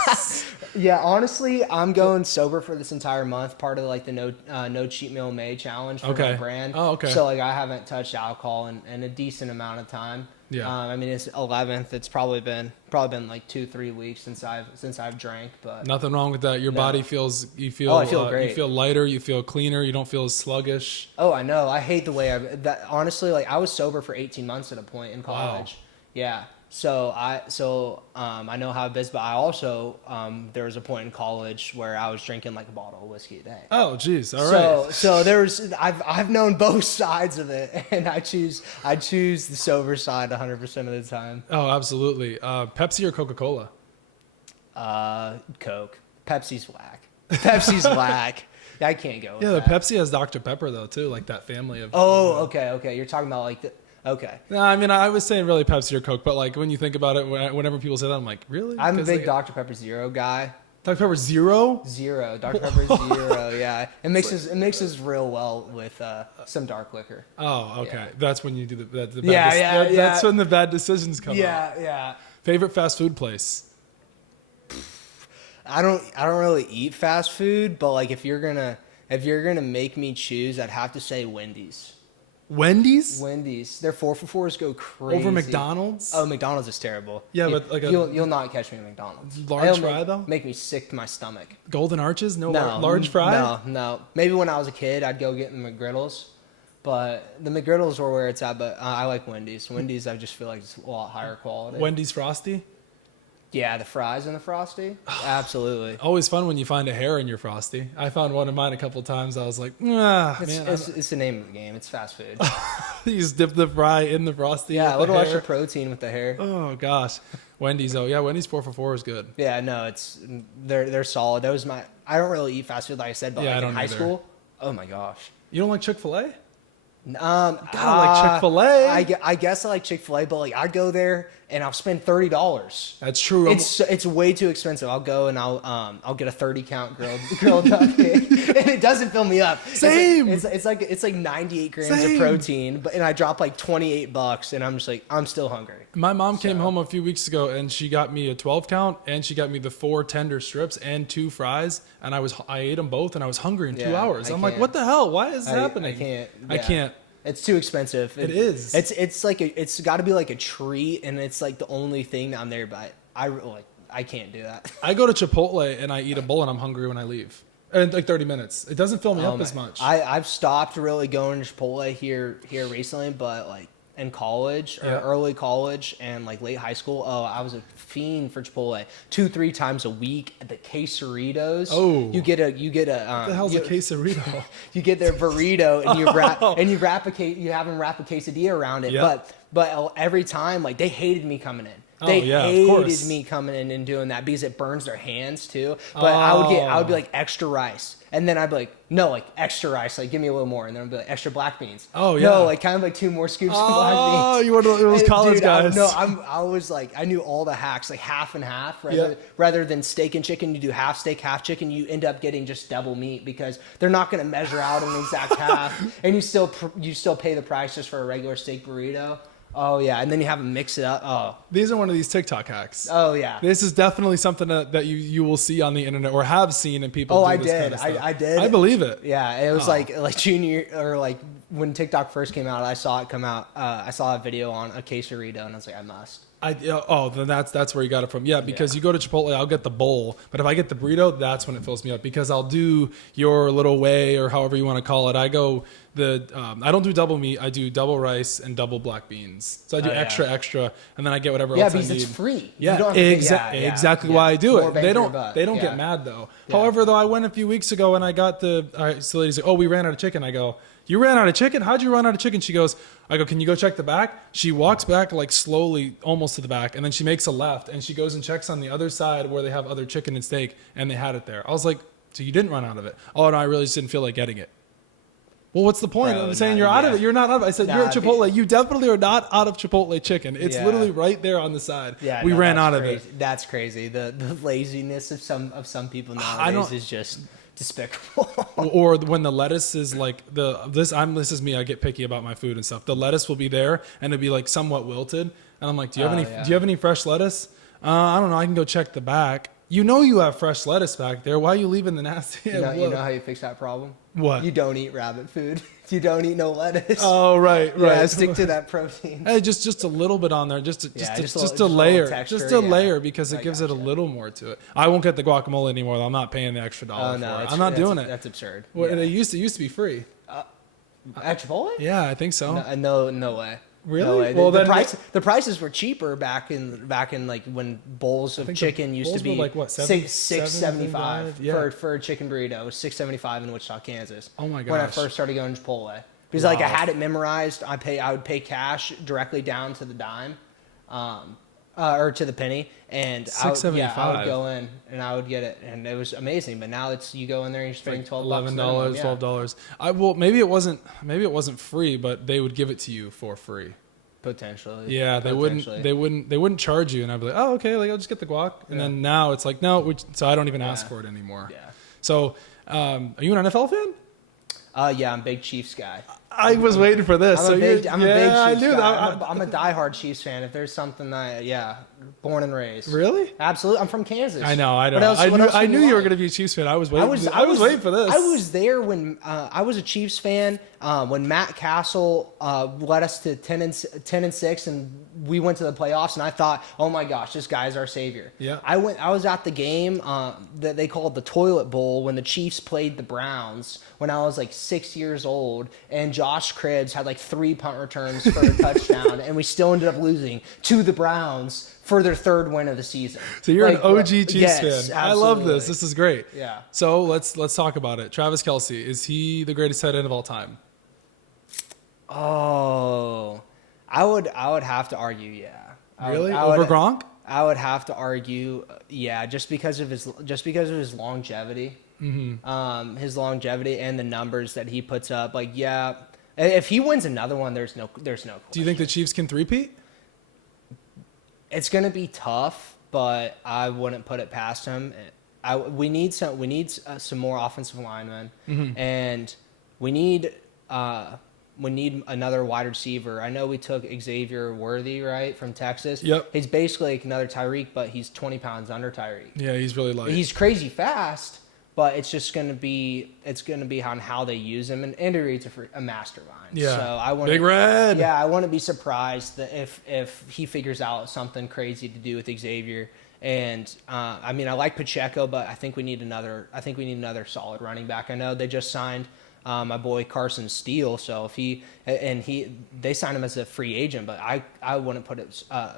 this. Yeah, honestly, I'm going sober for this entire month. Part of like the no cheat meal May challenge for my brand. Oh, okay. So like I haven't touched alcohol in a decent amount of time. Yeah. I mean it's 11th. It's probably been like 2-3 weeks since I've drank. But Nothing wrong with that. Your body feels I feel great. You feel lighter. You feel cleaner. You don't feel as sluggish. oh, I know. I hate the way that honestly, like I was sober for 18 months at a point in college. Wow. Yeah. So I know how it is, but I also there was a point in college where I was drinking like a bottle of whiskey a day. Oh, geez. All right. So I've known both sides of it, and I choose the sober side 100% of the time. Oh, absolutely. Pepsi or Coca-Cola? Coke. Pepsi's whack. Pepsi's whack. I can't go with Yeah, the that. Pepsi has Dr. Pepper though too, like that family of. Oh, okay. You're talking about like the. Okay. No, I mean I was saying really Pepsi or Coke, but like when you think about it, whenever people say that, I'm like, really? I'm a 'Cause, big like, Dr. Pepper Zero guy. Dr. Pepper Zero. Dr. Pepper Zero, yeah. It mixes real well with some dark liquor. Oh, okay. Yeah. That's when you do the bad. Yeah. That's when the bad decisions come out. Yeah. Favorite fast food place? I don't really eat fast food, but like if you're gonna make me choose, I'd have to say Wendy's. Wendy's? Wendy's. Their 4-for-4s go crazy. Over McDonald's? Oh, McDonald's is terrible. Yeah, but like you'll not catch me at McDonald's. Large It'll fry, though? Make me sick to my stomach. Golden Arches? No, No, large fry? No. Maybe when I was a kid, I'd go get the McGriddles, but the McGriddles are where it's at. But I like Wendy's. Wendy's, I just feel like it's a lot higher quality. Wendy's Frosty? Yeah, the fries and the Frosty. Absolutely. Always fun when you find a hair in your Frosty. I found one of mine a couple of times. I was like, man. It's the name of the game. It's fast food. You just dip the fry in the Frosty. Yeah, a with the little extra hair. protein with the hair. Oh, gosh. Wendy's, oh, yeah, Wendy's 4-for-4 is good. Yeah, no, they're solid. That was I don't really eat fast food like I said, but Yeah, I like don't in high either. school, oh my gosh. You don't like Chick-fil-A? Like Chick-fil-A. I guess I like Chick-fil-A, but like I'd go there and I'll spend $30. That's true. It's way too expensive. I'll go and I'll get a 30 count grilled nugget, and it doesn't fill me up. Same. It's like 98 grams Same. of protein, and I drop like $28, and I'm just like I'm still hungry. My mom came home a few weeks ago and she got me a 12 count and she got me the 4 tender strips and 2 fries and I ate them both and I was hungry in 2 Yeah, hours. I I'm like, can't. what the hell? Why is this I happening? can't. I Yeah. can't. It's too expensive. It is. It's like it's got to be like a treat, and it's like the only thing that I'm there. But I can't do that. I go to Chipotle and I eat a bowl and I'm hungry when I leave. In like 30 minutes. It doesn't fill me up as much. I've stopped really going to Chipotle here recently, but like in college or early college and like late high school, I was a fiend for Chipotle. 2-3 times a week. The quesaritos. Oh. you get a What the hell's a quesarito? you get their burrito and you have them wrap a quesadilla around it. Yep. But every time, like, they hated me coming in. Oh, They yeah, of hated course. me coming in and doing that because it burns their hands too. But I would be like extra rice, and then I'd be like, no, like extra rice, like give me a little more, and then I'd be like extra black beans. Oh, yeah. No, like kind of like 2 more scoops of black beans. Oh, you were those college Dude, guys. I was like, I knew all the hacks, like half and half. Rather than steak and chicken, you do half steak, half chicken. You end up getting just double meat because they're not going to measure out an exact half, and you still pay the price just for a regular steak burrito. Oh yeah, and then you have them mix it up. These are one of these TikTok hacks. Oh yeah. This is definitely something that you will see on the internet or have seen and people Oh, do I this did. kind of stuff. I did. I believe it. Yeah, it was like junior or like when TikTok first came out. I saw it come out. I saw a video on a quesarito, and I was like, I must. Then that's where you got it from. Yeah, because you go to Chipotle, I'll get the bowl, but if I get the burrito, that's when it fills me up because I'll do your little way or however you want to call it. I go I don't do double meat. I do double rice and double black beans. So I do extra, and then I get whatever else I need. Yeah, because it's free. Yeah, You don't have to exactly why I do More it. bang They for your don't buck. get mad though. However, though, I went a few weeks ago and I got so ladies like, oh, we ran out of chicken. I go, you ran out of chicken? How'd you run out of chicken? She goes, I go, can you go check the back? She walks back like slowly, almost to the back, and then she makes a left and she goes and checks on the other side where they have other chicken and steak, and they had it there. I was like, so you didn't run out of it? Oh no, I really just didn't feel like getting it. Well, what's the point? Bro, I'm saying nah, you're out of yeah. it. You're not out of it. I said, Nah, you're at Chipotle. You definitely are not out of Chipotle chicken. It's Yeah. literally right there on the side. Yeah, we no, ran that's out of crazy. it. That's crazy. The laziness of some people I nowadays don't- is just despicable. Or when the lettuce is like this is me. I get picky about my food and stuff. The lettuce will be there and it'll be like somewhat wilted. And I'm like, do you have any fresh lettuce? I don't know. I can go check the back. You know you have fresh lettuce back there. Why are you leaving the nasty? You know how you fix that problem? What? You don't eat rabbit food. You don't eat no lettuce. Oh, right. Yeah, stick to that protein. Hey, just a little bit on there, just a little layer, texture, just a yeah. layer because it I gives it a gotcha. little more to it. I won't get the guacamole anymore. Though. I'm not paying the extra $1 for it. I'm not doing it. That's absurd. Well, Yeah. it used to be free. At Chipotle? Yeah, I think so. No way. Really? No way. Well, the then the prices were cheaper back in like when bowls of think chicken the used to bowls be were like, what, $6.75 yeah. for a chicken burrito. It was $6.75 in Wichita, Kansas. Oh my When I gosh. first started going to Chipotle, because like I had it memorized. I would pay cash directly down to the dime, or to the penny, and I would $6.75. go in and I would get it, and it was amazing. But now you go in there and you're spending $12, $11, $12. Maybe it wasn't free, but they would give it to you for free. potentially. Yeah, they wouldn't charge you, and I'd be like, oh, okay, like I'll just get the guac, and then now it's like no, so I don't even ask for it anymore. Yeah. So, are you an NFL fan? Yeah, I'm a big Chiefs guy. I was waiting for this. I'm a big Chiefs I knew guy. that. I'm a diehard Chiefs fan. If there's something born and raised. Really? Absolutely. I'm from Kansas. I know. What else I knew you were like? going to be a Chiefs fan. I was waiting. I was waiting for this. I was there when I was a Chiefs fan when Matt Castle led us to 10-6, and we went to the playoffs. And I thought, oh my gosh, this guy's our savior. Yeah. I was at the game that they called the Toilet Bowl when the Chiefs played the Browns when I was like 6 years old, and Josh Cribbs had like 3 punt returns for a touchdown, and we still ended up losing to the Browns for their 3rd win of the season. So you're an OG Chiefs yes, fan. Absolutely. I love this. This is great. Yeah. So let's talk about it. Travis Kelce, is he the greatest tight end of all time? Oh, I would have to argue, yeah. Really? Over Gronk? I would have to argue, yeah, just because of his longevity. Mm-hmm. His longevity and the numbers that he puts up. Like, yeah, if he wins another one, there's no question. Do you think the Chiefs can three-peat? It's going to be tough, but I wouldn't put it past him. We need some more offensive linemen, and we need another wide receiver. I know we took Xavier Worthy, right, from Texas. Yep. He's basically like another Tyreek, but he's 20 pounds under Tyreek. Yeah, he's really light. He's crazy fast, but it's going to be on how they use him. And Andy Reid's a mastermind. Yeah. So I want Big Red. Yeah, I want to be surprised that if he figures out something crazy to do with Xavier. And I mean, I like Pacheco, but I think we need another solid running back. I know they just signed my boy Carson Steele, so they signed him as a free agent, but I wouldn't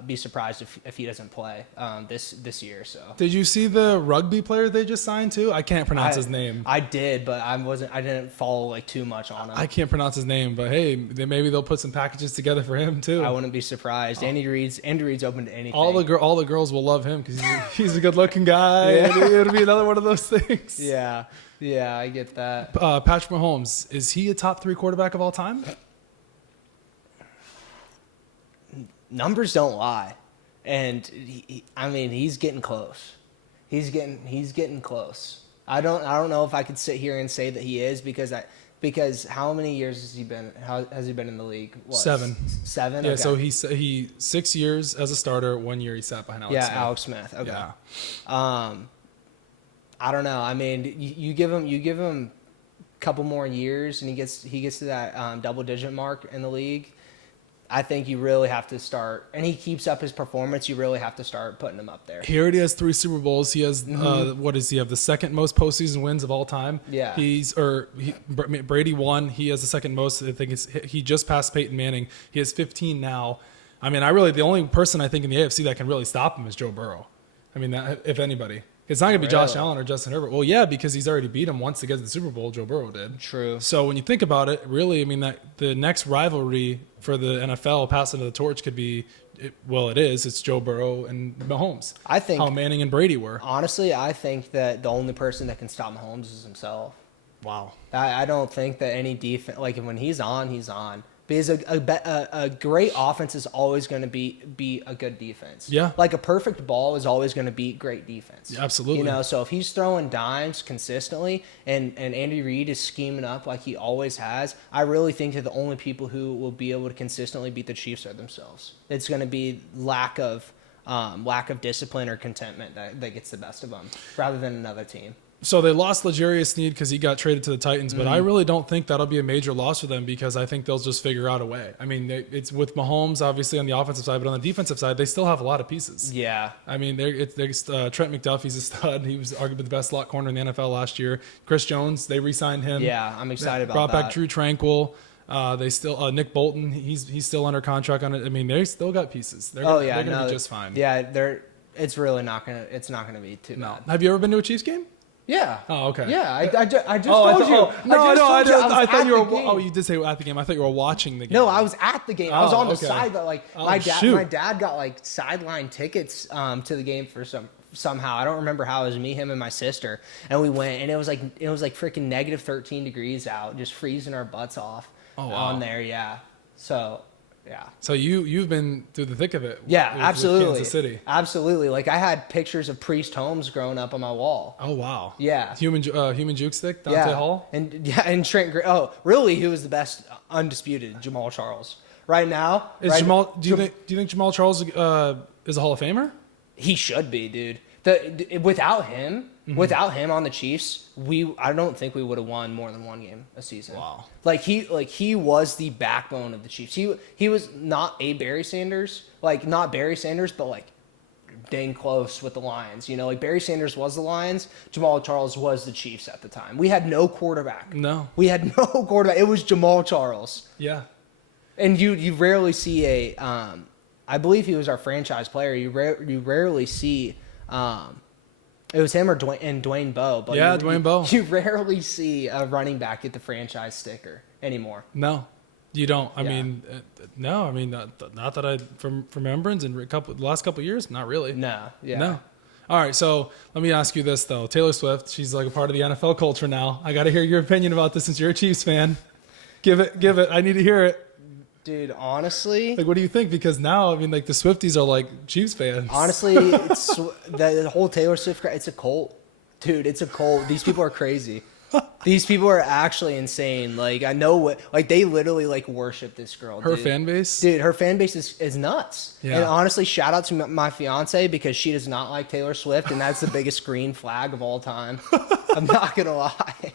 be surprised if he doesn't play this year. So Did you see the rugby player they just signed too? I can't pronounce his name. I did, but I didn't follow like too much on him. I can't pronounce his name, but hey, maybe they'll put some packages together for him too. I wouldn't be surprised. Andy Reid's open to anything. All the girls will love him because he's a good looking guy. Yeah. It'll be another one of those things. Yeah, I get that. Patrick Mahomes, is he a top 3 quarterback of all time? Numbers don't lie, and he's getting close. He's getting close. I don't know if I could sit here and say that he is because how many years has he been? How has he been in the league? What, 7. 7. Yeah, Okay. so he 6 years as a starter. 1 year he sat behind Alex Smith. Alex Smith. Okay. Yeah. I don't know. I mean, you give him a couple more years, and he gets to that double-digit mark in the league. I think you really have to start, and he keeps up his performance. You really have to start putting him up there. He already has 3 Super Bowls. He has what does he have? The second most postseason wins of all time. Yeah. Brady won. He has the second most. I think he just passed Peyton Manning. He has 15 now. I mean, the only person I think in the AFC that can really stop him is Joe Burrow. I mean, if anybody. It's not going to be Josh Allen or Justin Herbert. Well, yeah, because he's already beat him once to get to the Super Bowl. Joe Burrow did. True. So when you think about it, really, I mean, that the next rivalry for the NFL passing of the torch could be, it's Joe Burrow and Mahomes. I think how Manning and Brady were. Honestly, I think that the only person that can stop Mahomes is himself. Wow. I don't think that any defense, like when he's on, he's on. Because a great offense is always going to be a good defense. Yeah. Like a perfect ball is always going to beat great defense. Yeah, absolutely. You know, so if he's throwing dimes consistently and Andy Reid is scheming up like he always has, I really think that the only people who will be able to consistently beat the Chiefs are themselves. It's going to be lack of discipline or contentment that gets the best of them rather than another team. So they lost L'Jarius Sneed because he got traded to the Titans, but I really don't think that'll be a major loss for them because I think they'll just figure out a way. I mean, it's with Mahomes, obviously, on the offensive side, but on the defensive side, they still have a lot of pieces. Yeah. I mean, Trent McDuffie's a stud. He was arguably the best slot corner in the NFL last year. Chris Jones, they re-signed him. Yeah, I'm excited about brought that. back Drew Tranquil. They still Nick Bolton. He's still under contract on it. I mean, they still got pieces. They're gonna be just fine. Yeah, it's really not gonna be too bad. Have you ever been to a Chiefs game? Yeah. Oh, okay. Yeah, I just told you. I thought you were. Oh, you did say at the game. I thought you were watching the game. No, I was at the game. I was on the side, but my dad got like sideline tickets to the game for somehow. I don't remember how. It was me, him, and my sister, and we went, and it was like freaking negative 13 degrees out, just freezing our butts off. Oh, wow. On there, yeah. So. Yeah. So you've been through the thick of it. Yeah, absolutely. With Kansas City. Absolutely. Like I had pictures of Priest Holmes growing up on my wall. Oh wow. Yeah. Human juke stick. Dante Hall. And Trent. Oh, really? Who was the best undisputed? Jamal Charles. Right now. Do you think Jamal Charles is a Hall of Famer? He should be, dude. Without him on the Chiefs, I don't think we would have won more than one game a season. Wow. Like he was the backbone of the Chiefs. He was not Barry Sanders, but like dang close with the Lions. You know, like Barry Sanders was the Lions, Jamal Charles was the Chiefs at the time. We had no quarterback. No. We had no quarterback. It was Jamal Charles. Yeah. And you rarely see I believe he was our franchise player. You rarely see it was him or Dwayne Bowe. But Dwayne Bowe. You rarely see a running back get the franchise sticker anymore. No, you don't. I mean, no. I mean, not that I from remembrance in the last couple of years. Not really. No. Yeah. No. All right. So let me ask you this though. Taylor Swift. She's like a part of the NFL culture now. I got to hear your opinion about this since you're a Chiefs fan. Give it. I need to hear it. Dude, honestly, like, what do you think? Because now, I mean, like the Swifties are like Chiefs fans. Honestly, it's the whole Taylor Swift. It's a cult, dude. It's a cult. These people are crazy. These people are actually insane. Like I know what, like they literally like worship this girl. Her fan base, dude. Her fan base is nuts. Yeah. And honestly, shout out to my fiance because she does not like Taylor Swift, and that's the biggest green flag of all time. I'm not gonna lie.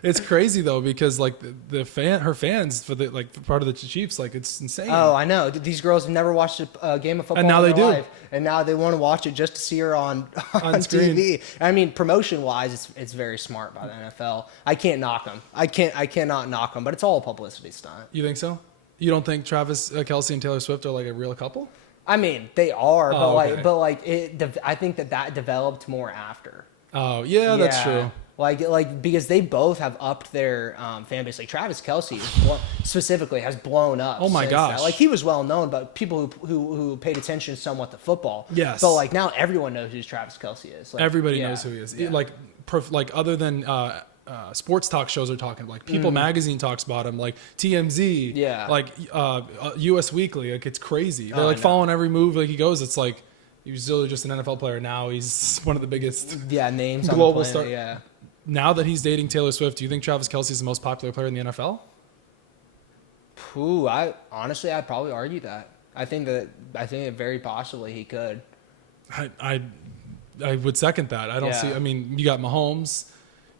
It's crazy though because like her fans for part of the Chiefs, like it's insane. Oh, I know. These girls have never watched a game of football and now in they their do. life, and now they want to watch it just to see her on screen. TV. I mean, promotion wise, it's very smart by the NFL. I can't knock them. I cannot knock them, but it's all a publicity stunt. You think so? You don't think Travis Kelce and Taylor Swift are like a real couple? I mean, they are, okay. I think that developed more after. Oh yeah, that's true. Like because they both have upped their fan base. Like Travis Kelce specifically has blown up. Oh my gosh! That. Like he was well known, but people who paid attention somewhat to football. Yes. But like now everyone knows who Travis Kelce is. Like, everybody knows who he is. Yeah. Like other than sports talk shows are talking. Like People Magazine talks about him. Like TMZ. Yeah. Like US Weekly. Like it's crazy. They're like following every move like he goes. It's like he was still just an NFL player. Now he's one of the biggest names global on the planet, star. Yeah. Now that he's dating Taylor Swift, do you think Travis Kelce is the most popular player in the NFL? I'd probably argue that. I think that very possibly he could. I would second that. I don't see. I mean, you got Mahomes,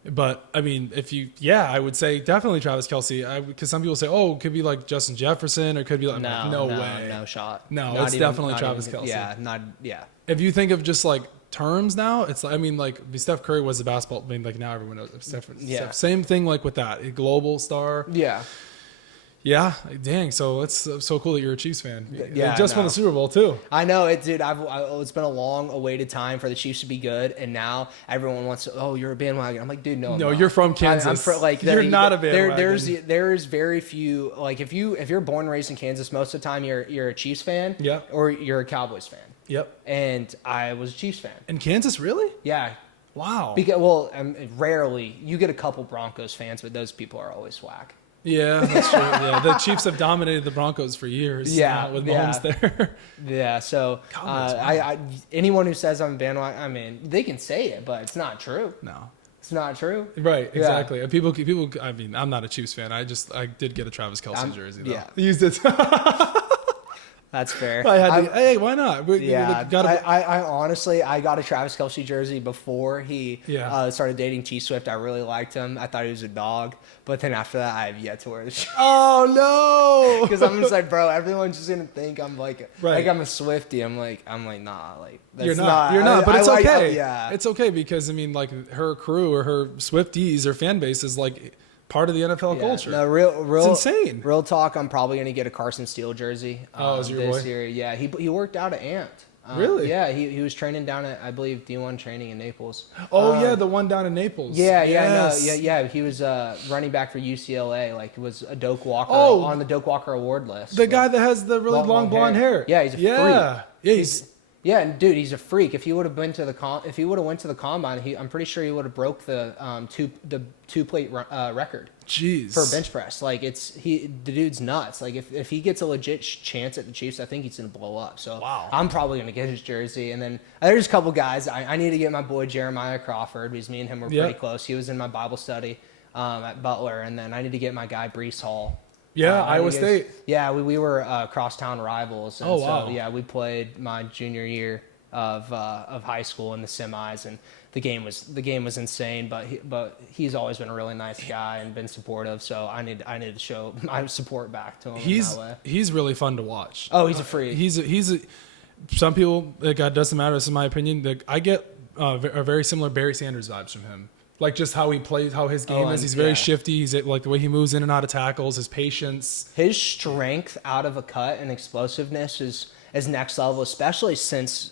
but I mean, I would say definitely Travis Kelce. Because some people say, oh, it could be like Justin Jefferson, or it could be like no way, no shot. No, it's definitely Travis Kelce. If you think of just like terms now, it's I mean like Steph Curry was the basketball. I mean like now everyone knows Steph. Same thing like with that a global star. Yeah, dang. So it's so cool that you're a Chiefs fan. Yeah, they just won the Super Bowl too. I know it, dude. It's been a long awaited time for the Chiefs to be good, and now everyone wants to. Oh, you're a bandwagon. I'm like, dude, no. No, you're from Kansas. You're not a bandwagon. There's very few. Like if you're born and raised in Kansas, most of the time you're a Chiefs fan. Yeah. Or you're a Cowboys fan. Yep. And I was a Chiefs fan. In Kansas, really? Yeah. Wow. Because rarely you get a couple Broncos fans, but those people are always whack. Yeah, that's true. Yeah, the Chiefs have dominated the Broncos for years. Yeah, with Mahomes there. Yeah, so anyone who says I'm a bandwagon, I mean, they can say it, but it's not true. No. It's not true. Right, exactly. Yeah. People. I mean, I'm not a Chiefs fan. I did get a Travis Kelce jersey though. Yeah, used it. That's fair. Hey, why not? I honestly, I got a Travis Kelce jersey before he started dating T Swift. I really liked him. I thought he was a dog. But then after that, I have yet to wear the shirt. Oh, no. Because I'm just like, bro, everyone's just going to think I'm like I'm a Swiftie. I'm like, nah. Like, that's You're not. But it's okay. Yeah. It's okay because, I mean, like, her crew or her Swifties or fan base is like part of the NFL culture. No, real, it's insane. Real talk. I'm probably gonna get a Carson Steele jersey. Is your this boy? year. Yeah, he worked out at Ant. Really? Yeah, he was training down at, I believe, D1 training in Naples. Oh yeah, the one down in Naples. Yeah. He was running back for UCLA. Like, was a Doak Walker on the Doak Walker award list. The guy that has the really long blonde hair. Yeah, he's a freak. Yeah, Yeah, and dude, he's a freak. If he would have went to the combine, I'm pretty sure he would have broke the two plate record. Jeez. For bench press. Like, the dude's nuts. Like, if he gets a legit chance at the Chiefs, I think he's gonna blow up. So wow. I'm probably gonna get his jersey. And then there's a couple guys I need to get my boy Jeremiah Crawford, because me and him were pretty close. He was in my Bible study at Butler, and then I need to get my guy Breece Hall. Yeah, Iowa State. Yeah, we were crosstown rivals. And wow. So, yeah, we played my junior year of high school in the semis, and the game was insane. But he's always been a really nice guy and been supportive. So I need to show my support back to him. He's really fun to watch. Oh, he's a freak. Some people, like, it doesn't matter. This is my opinion. I get a very similar Barry Sanders vibes from him. Like, just how he plays, how his game is. He's very shifty. He's like the way he moves in and out of tackles, his patience. His strength out of a cut and explosiveness is next level, especially since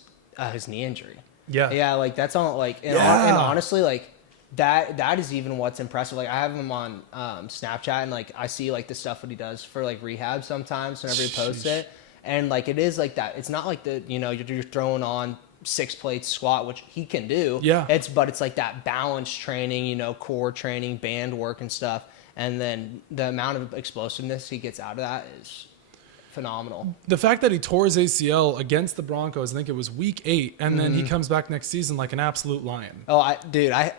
his knee injury. Yeah. Yeah, like, that's all, like, and honestly, like, that is even what's impressive. Like, I have him on Snapchat, and, like, I see, like, the stuff that he does for, like, rehab sometimes whenever he posts it. And, like, it is like that. It's not like you're throwing on 6 plates squat, which he can do. Yeah. But it's like that balance training, core training, band work and stuff. And then the amount of explosiveness he gets out of that is phenomenal. The fact that he tore his ACL against the Broncos, I think it was week 8, and then he comes back next season like an absolute lion. Oh, I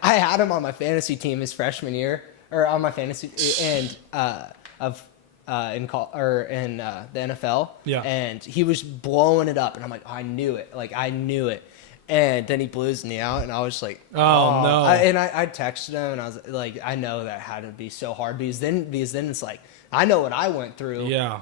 had him on my fantasy team his freshman year, or on my fantasy and in the NFL. Yeah. And he was blowing it up, and I'm like, I knew it. And then he blew his knee out, and I was like, oh no. I texted him, and I was like, I know that had to be so hard, because then it's like, I know what I went through. Yeah.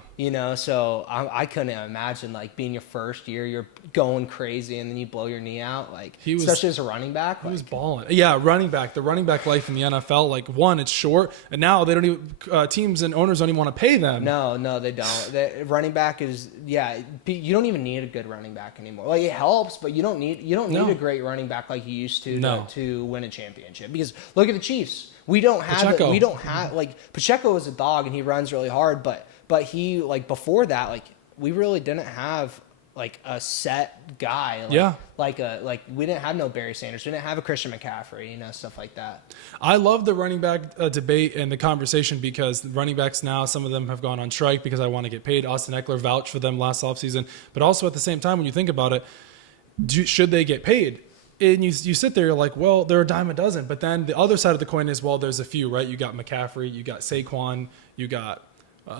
So I couldn't imagine, like, being your first year, you're going crazy, and then you blow your knee out. Like, especially as a running back. He was balling. Yeah, running back. The running back life in the NFL, like, one, it's short, and now they don't even teams and owners don't even want to pay them. No, they don't. Running back is you don't even need a good running back anymore. Like, it helps, but you don't need a great running back like you used to win a championship. Because look at the Chiefs. We don't have like, Pacheco is a dog and he runs really hard, but he, like, before that, like, we really didn't have, like, a set guy. Like, we didn't have no Barry Sanders. We didn't have a Christian McCaffrey, stuff like that. I love the running back debate and the conversation, because running backs now, some of them have gone on strike because I want to get paid. Austin Eckler vouched for them last offseason. But also at the same time, when you think about it, should they get paid? And you sit there, you're like, well, they're a dime a dozen. But then the other side of the coin is, well, there's a few, right? You got McCaffrey, you got Saquon, you got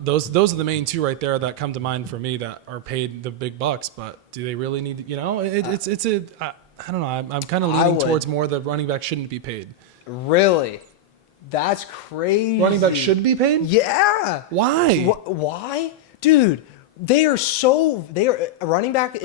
those are the main two right there that come to mind for me that are paid the big bucks. But do they really need? I don't know. I'm kind of leaning towards more the running back shouldn't be paid. Really? That's crazy. Running back should be paid? Yeah. Why? Why, dude? A running back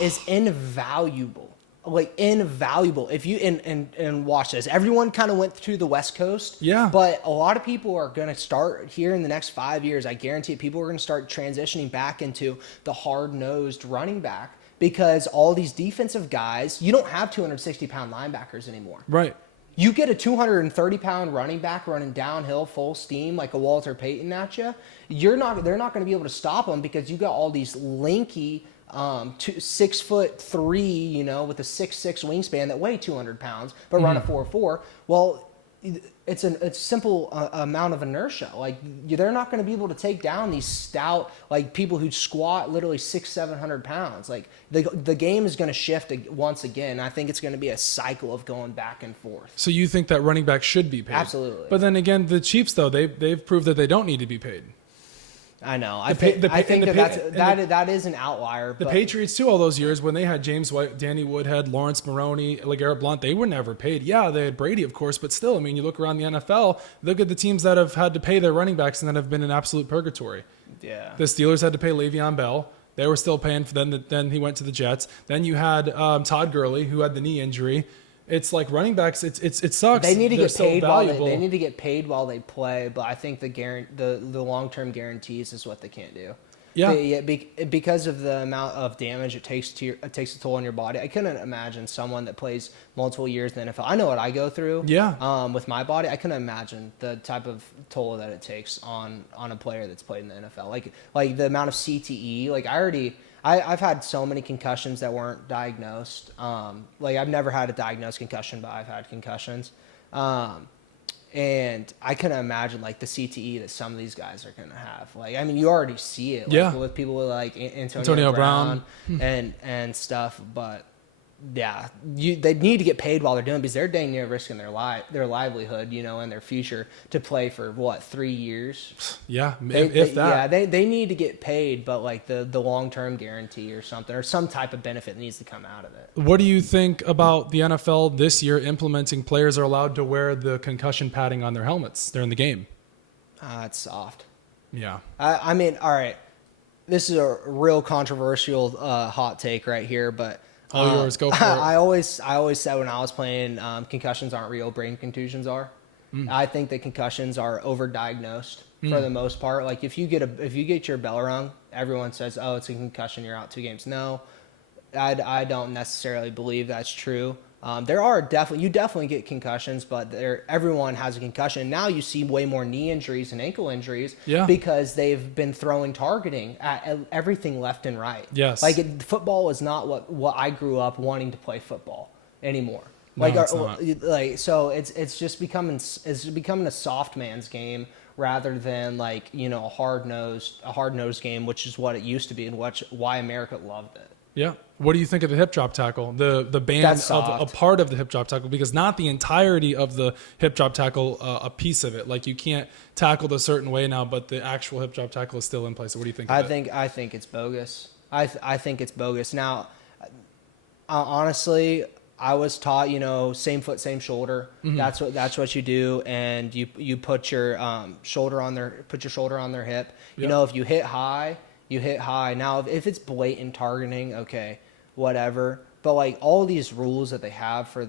is invaluable. Like, invaluable. If you and watch this, everyone kind of went through the West Coast. Yeah. But a lot of people are going to start here in the next 5 years. I guarantee it, people are going to start transitioning back into the hard-nosed running back, because all these defensive guys, you don't have 260-pound linebackers anymore. Right. You get a 230-pound running back running downhill full steam like a Walter Payton at you. They're not going to be able to stop him, because you got all these lanky 6'3", you know, with a 6'6" wingspan that weigh 200 pounds, but run a 4.4. Well, it's a simple amount of inertia. Like, they're not going to be able to take down these stout, like, people who squat literally 600-700 pounds. Like, the game is going to shift once again. I think it's going to be a cycle of going back and forth. So you think that running back should be paid? Absolutely. But then again, the Chiefs, though, they've proved that they don't need to be paid. I know. I think that is an outlier. The Patriots, too, all those years when they had James White, Danny Woodhead, Lawrence Maroney, LeGarrette Blount, they were never paid. Yeah, they had Brady, of course, but still, I mean, you look around the NFL, look at the teams that have had to pay their running backs and that have been in absolute purgatory. Yeah. The Steelers had to pay Le'Veon Bell. They were still paying for them. Then he went to the Jets. Then you had Todd Gurley, who had the knee injury. It's like running backs. It sucks. They need to get paid they need to get paid while they play. But I think the long-term guarantees is what they can't do. Yeah. Because of the amount of damage it takes a toll on your body. I couldn't imagine someone that plays multiple years in the NFL. I know what I go through. Yeah. With my body, I couldn't imagine the type of toll that it takes on a player that's played in the NFL. Like the amount of CTE. Like I've had so many concussions that weren't diagnosed. Like, I've never had a diagnosed concussion, but I've had concussions. And I couldn't imagine, like, the CTE that some of these guys are going to have. Like, I mean, you already see it, like, with people with, like, Antonio Brown and stuff. But, yeah, they need to get paid while they're doing it, because they're dang near risking their livelihood, you know, and their future to play for, 3 years? Yeah, if that. Yeah, they need to get paid, but, like, the long-term guarantee or something, or some type of benefit needs to come out of it. What do you think about the NFL this year implementing players are allowed to wear the concussion padding on their helmets during the game? It's soft. Yeah. I mean, all right, this is a real controversial hot take right here, but all yours, go for it. I always said when I was playing, concussions aren't real, brain contusions are. I think that concussions are overdiagnosed for the most part. Like, if you get your bell rung, everyone says, "Oh, it's a concussion, you're out 2 games." No, I don't necessarily believe that's true. You definitely get concussions, but everyone has a concussion. Now you see way more knee injuries and ankle injuries because they've been throwing targeting at everything left and right. Yes. Like, football is not what I grew up wanting to play football anymore. No, So it's just becoming a soft man's game rather than, like, you know, a hard nosed game, which is what it used to be and why America loved it. Yeah. What do you think of the hip drop tackle? The ban of a part of the hip drop tackle, because not the entirety of the hip drop tackle, a piece of it. Like, you can't tackle the certain way now, but the actual hip drop tackle is still in place. So what do you think? I think it's bogus. I think it's bogus. Now, honestly, I was taught, you know, same foot, same shoulder. Mm-hmm. That's what you do, and you put your shoulder on their hip. Yep. You know, if you hit high, you hit high. Now, if it's blatant targeting, okay, whatever. But, like, all these rules that they have for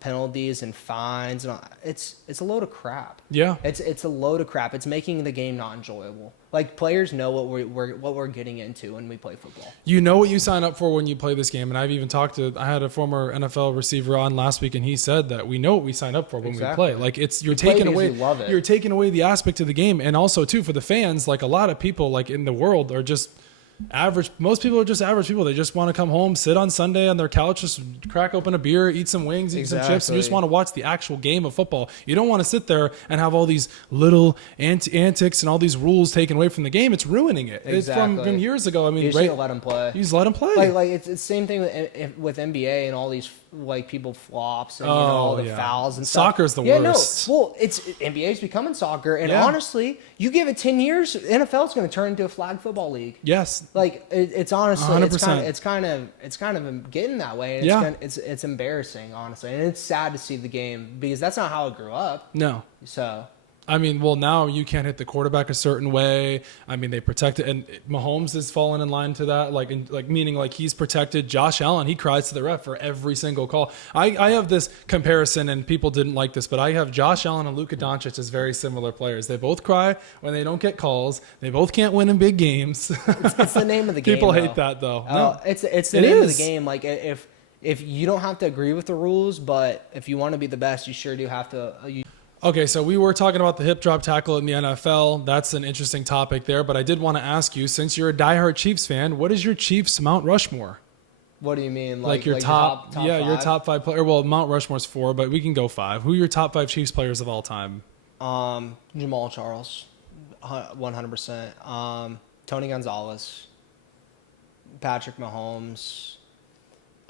penalties and fines, and it's a load of crap. Yeah, it's a load of crap. It's making the game not enjoyable. Like, players know what we're getting into when we play football. You know what you sign up for when you play this game, and I've even I had a former NFL receiver on last week, and he said that we know what we sign up for when we play. Like, you're taking away the aspect of the game, and also too for the fans. Like, a lot of people, like, in the world are just average. Most people are just average people. They just want to come home, sit on Sunday on their couch, just crack open a beer, eat some wings, eat some chips, and you just want to watch the actual game of football. You don't want to sit there and have all these little antics and all these rules taken away from the game. It's ruining it. Exactly. It's from years ago. I mean, you just let them play. You just let them play. Like it's the same thing with NBA and all these, like, people flops and all the fouls and stuff. Soccer's the worst. Well, NBA's becoming soccer, and honestly, you give it 10 years, NFL's going to turn into a flag football league. Yes. Like, it's honestly 100%. it's kind of getting that way, and it's embarrassing, honestly, and it's sad to see the game because that's not how it grew up. No. So, I mean, well, now you can't hit the quarterback a certain way. I mean, they protect it, and Mahomes has fallen in line to that. Meaning he's protected. Josh Allen, he cries to the ref for every single call. I have this comparison, and people didn't like this, but I have Josh Allen and Luka Doncic as very similar players. They both cry when they don't get calls. They both can't win in big games. It's the name of the game. People hate that, though. No, it's the name of the game. Like, if you don't have to agree with the rules, but if you want to be the best, you sure do have to. Okay, so we were talking about the hip drop tackle in the NFL. That's an interesting topic there, but I did want to ask you, since you're a diehard Chiefs fan, what is your Chiefs Mount Rushmore? What do you mean? Like your top five? your top 5 player. Well, Mount Rushmore's 4, but we can go 5. Who are your top 5 Chiefs players of all time? Jamal Charles, 100%. Tony Gonzalez, Patrick Mahomes.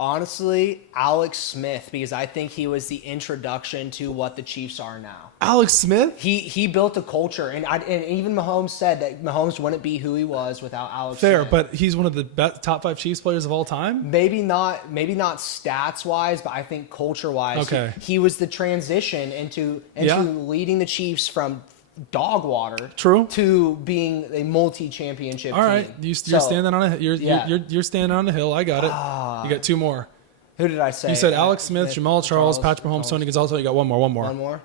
Honestly, Alex Smith, because I think he was the introduction to what the Chiefs are now. Alex Smith? He built a culture, and even Mahomes said that Mahomes wouldn't be who he was without Alex Fair, Smith. but he's one of the best top 5 Chiefs players of all time? Maybe not stats wise, but I think culture wise. Okay. He was the transition into leading the Chiefs from dog water to being a multi-championship all right, team. you're standing on you're standing on a hill. I got it. You got 2 more. Who did I say? You said Alex Smith, Jamal Charles, Patrick Mahomes, Tony Gonzalez. You got one more. One more.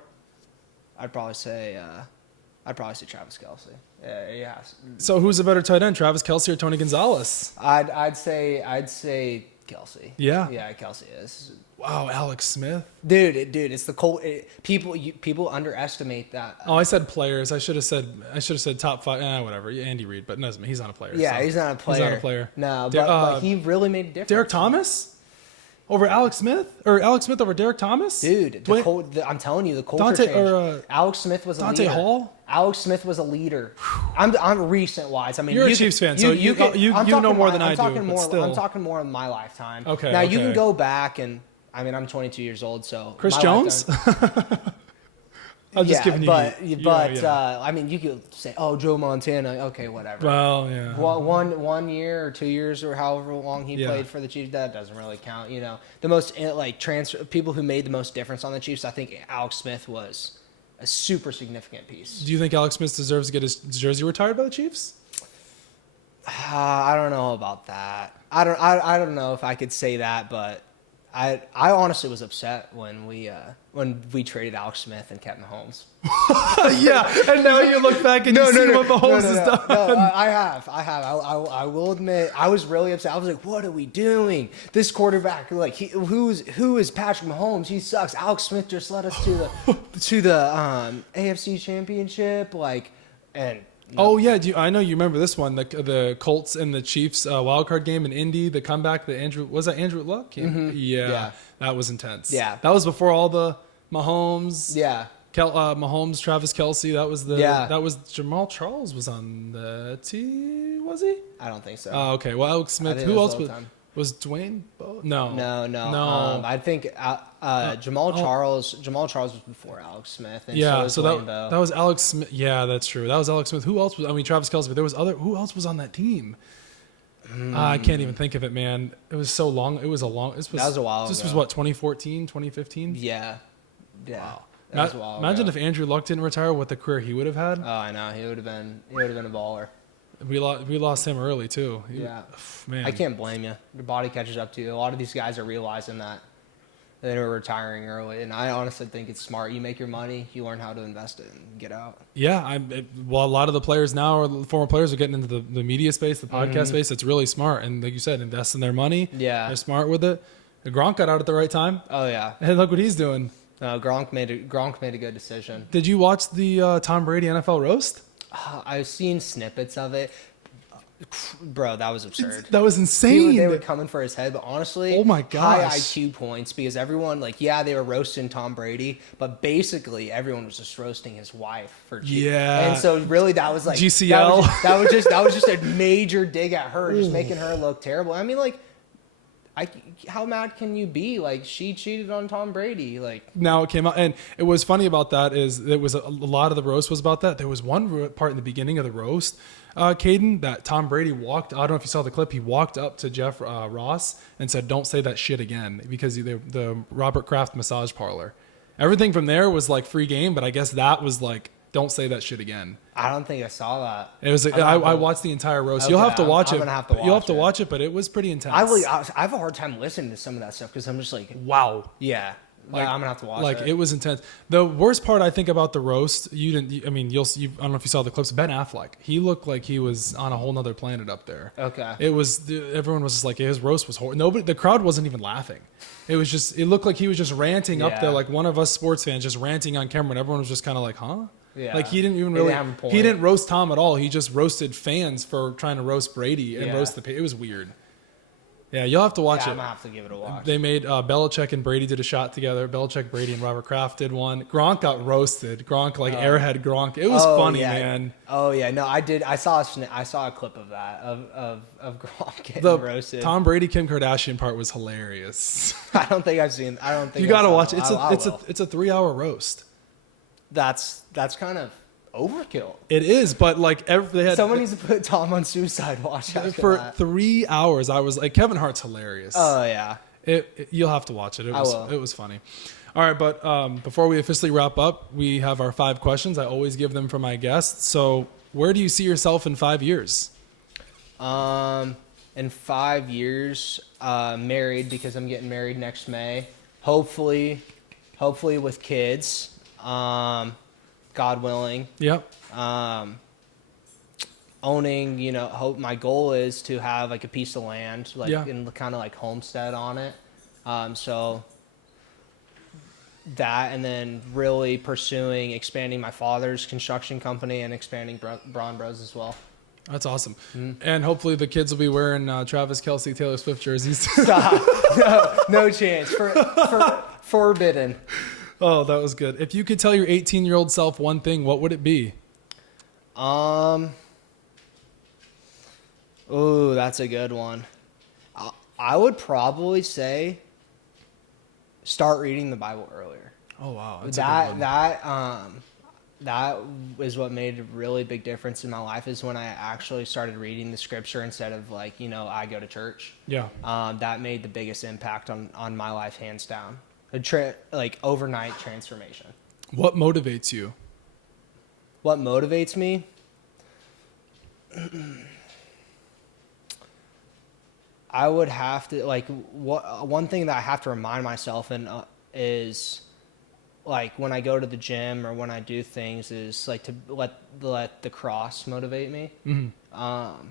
I'd probably say Travis Kelce. Yeah. So who's a better tight end, Travis Kelce or Tony Gonzalez? I'd say Kelce. Yeah. Yeah, Kelce is. Wow, Alex Smith. Dude, it's the people underestimate that. Oh, I said players. I should have said top 5. Whatever. Andy Reid, but doesn't. He's not a player. Yeah, so. He's not a player. He's not a player. No, but he really made a difference. Derek Thomas over Alex Smith, or Alex Smith over Derek Thomas? Dude, I'm telling you, the culture changed. Alex Smith was a leader. Hall. Alex Smith was a leader. I'm recent wise. I mean, you're a Chiefs fan, so you know more than I do. I'm talking more in my lifetime. Okay. Now you can go back and. I mean, I'm 22 years old, so Chris Jones. I'm just giving you. I mean, you could say, "Oh, Joe Montana." Okay, whatever. Well, yeah. One year or 2 years or however long he played for the Chiefs, that doesn't really count. You know, the most people who made the most difference on the Chiefs. I think Alex Smith was a super significant piece. Do you think Alex Smith deserves to get his jersey retired by the Chiefs? I don't know about that. I don't know if I could say that, but. I honestly was upset when we traded Alex Smith and kept Mahomes. Yeah, and now you look back and you see what Mahomes has done. No, I have. I will admit, I was really upset. I was like, "What are we doing? This quarterback, who is Patrick Mahomes? He sucks." Alex Smith just led us to the AFC Championship, and. No. Oh yeah, I know you remember this one, the Colts and the Chiefs wildcard game in Indy, the comeback that Andrew Luck? Mm-hmm. Yeah, that was intense. Yeah, that was before all the Mahomes. Yeah, Mahomes, Travis Kelce. That was Jamal Charles was on the team. Was he? I don't think so. Oh, okay. Well, Alex Smith. Who else was Dwayne? No. I think Jamal Charles was before Alex Smith. And that was Alex Smith. Yeah, that's true. That was Alex Smith. Who else was? I mean, Travis Kelce. But there was who else was on that team? I can't even think of it, man. It was so long. That was a while ago. This was what, 2014, 2015? Yeah. Wow. That was a while Imagine ago. if Andrew Luck didn't retire, what the career he would have had. Oh, I know. He would have been a baller. We lost him early too. Man. I can't blame you. Your body catches up to you. A lot of these guys are realizing that they were retiring early, and I honestly think it's smart. You make your money, you learn how to invest it, and get out. Yeah, a lot of the players now, or former players, are getting into the media space, the podcast space. It's really smart, and like you said, invest in their money. Yeah, they're smart with it. Gronk got out at the right time. Oh yeah, and look what he's doing. Gronk made a good decision. Did you watch the Tom Brady NFL roast? I've seen snippets of it. Bro, that was absurd. That was insane. They were coming for his head, but honestly, oh my gosh, high IQ points, because everyone, they were roasting Tom Brady, but basically everyone was just roasting his wife for and so really that was GCL. That was just a major dig at her, just making her look terrible. I mean, how mad can you be? She cheated on Tom Brady. Now it came out, and it was funny about that is it was a lot of the roast was about that. There was one part in the beginning of the roast, Caden, that Tom Brady walked. I don't know if you saw the clip. He walked up to Jeff Ross and said, "Don't say that shit again," because the Robert Kraft massage parlor. Everything from there was free game, but I guess that was don't say that shit again. I don't think I saw that. It was I watched the entire roast. You'll have to watch it. You'll have to watch it, but it was pretty intense. I have a hard time listening to some of that stuff because I'm just wow. Yeah. Like, I'm gonna have to watch it. It was intense. The worst part I think about the roast, I don't know if you saw the clips. Ben Affleck, he looked like he was on a whole nother planet up there. Okay. Everyone was just like, his roast was horrible. The crowd wasn't even laughing. It looked like he was just ranting up there, like one of us sports fans just ranting on camera, and everyone was just kind of like, huh? Yeah. Like he didn't even he didn't roast Tom at all. He just roasted fans for trying to roast Brady and roast it was weird. Yeah, you'll have to watch it. I'm going to have to give it a watch. They made Belichick and Brady did a shot together. Belichick, Brady, and Robert Kraft did one. Gronk got roasted. Airhead Gronk. It was funny, man. Oh, yeah. No, I did. I saw a clip of that, of Gronk getting roasted. Tom Brady, Kim Kardashian part was hilarious. I don't think you got to watch it. It's a 3-hour roast. That's kind of overkill. It is, but someone needs to put Tom on suicide watch for that. 3 hours. I was like, Kevin Hart's hilarious. Oh yeah, you'll have to watch it. It was funny. All right, but before we officially wrap up, we have our 5 questions. I always give them for my guests. So, where do you see yourself in 5 years? In 5 years, married, because I'm getting married next May. Hopefully with kids. God willing. Yep. Owning, my goal is to have like a piece of land, and kind of like homestead on it. So that, and then really pursuing expanding my father's construction company and expanding Brawn Bros as well. That's awesome. Mm-hmm. And hopefully the kids will be wearing Travis Kelce, Taylor Swift jerseys. Stop. No chance. Forbidden. Oh, that was good. If you could tell your 18-year-old self one thing, what would it be? Oh, that's a good one. I would probably say start reading the Bible earlier. Oh, wow. That is what made a really big difference in my life, is when I actually started reading the scripture instead of I go to church. Yeah. That made the biggest impact on my life, hands down. Overnight transformation. What motivates you? What motivates me? I would have to one thing that I have to remind myself is when I go to the gym or when I do things is to let the cross motivate me. Mm-hmm.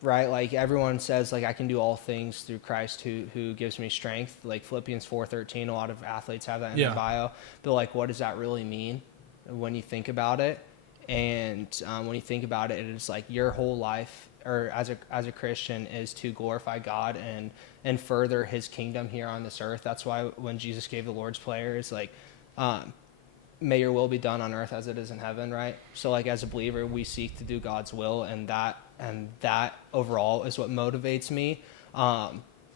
Right? Everyone says I can do all things through Christ who gives me strength. Philippians 4:13, a lot of athletes have that in their bio. But what does that really mean when you think about it? And when you think about it, it's your whole life, or as a Christian, is to glorify God and further his kingdom here on this earth. That's why when Jesus gave the Lord's Prayer, it's may your will be done on earth as it is in heaven, right? So as a believer, we seek to do God's will, and that overall is what motivates me.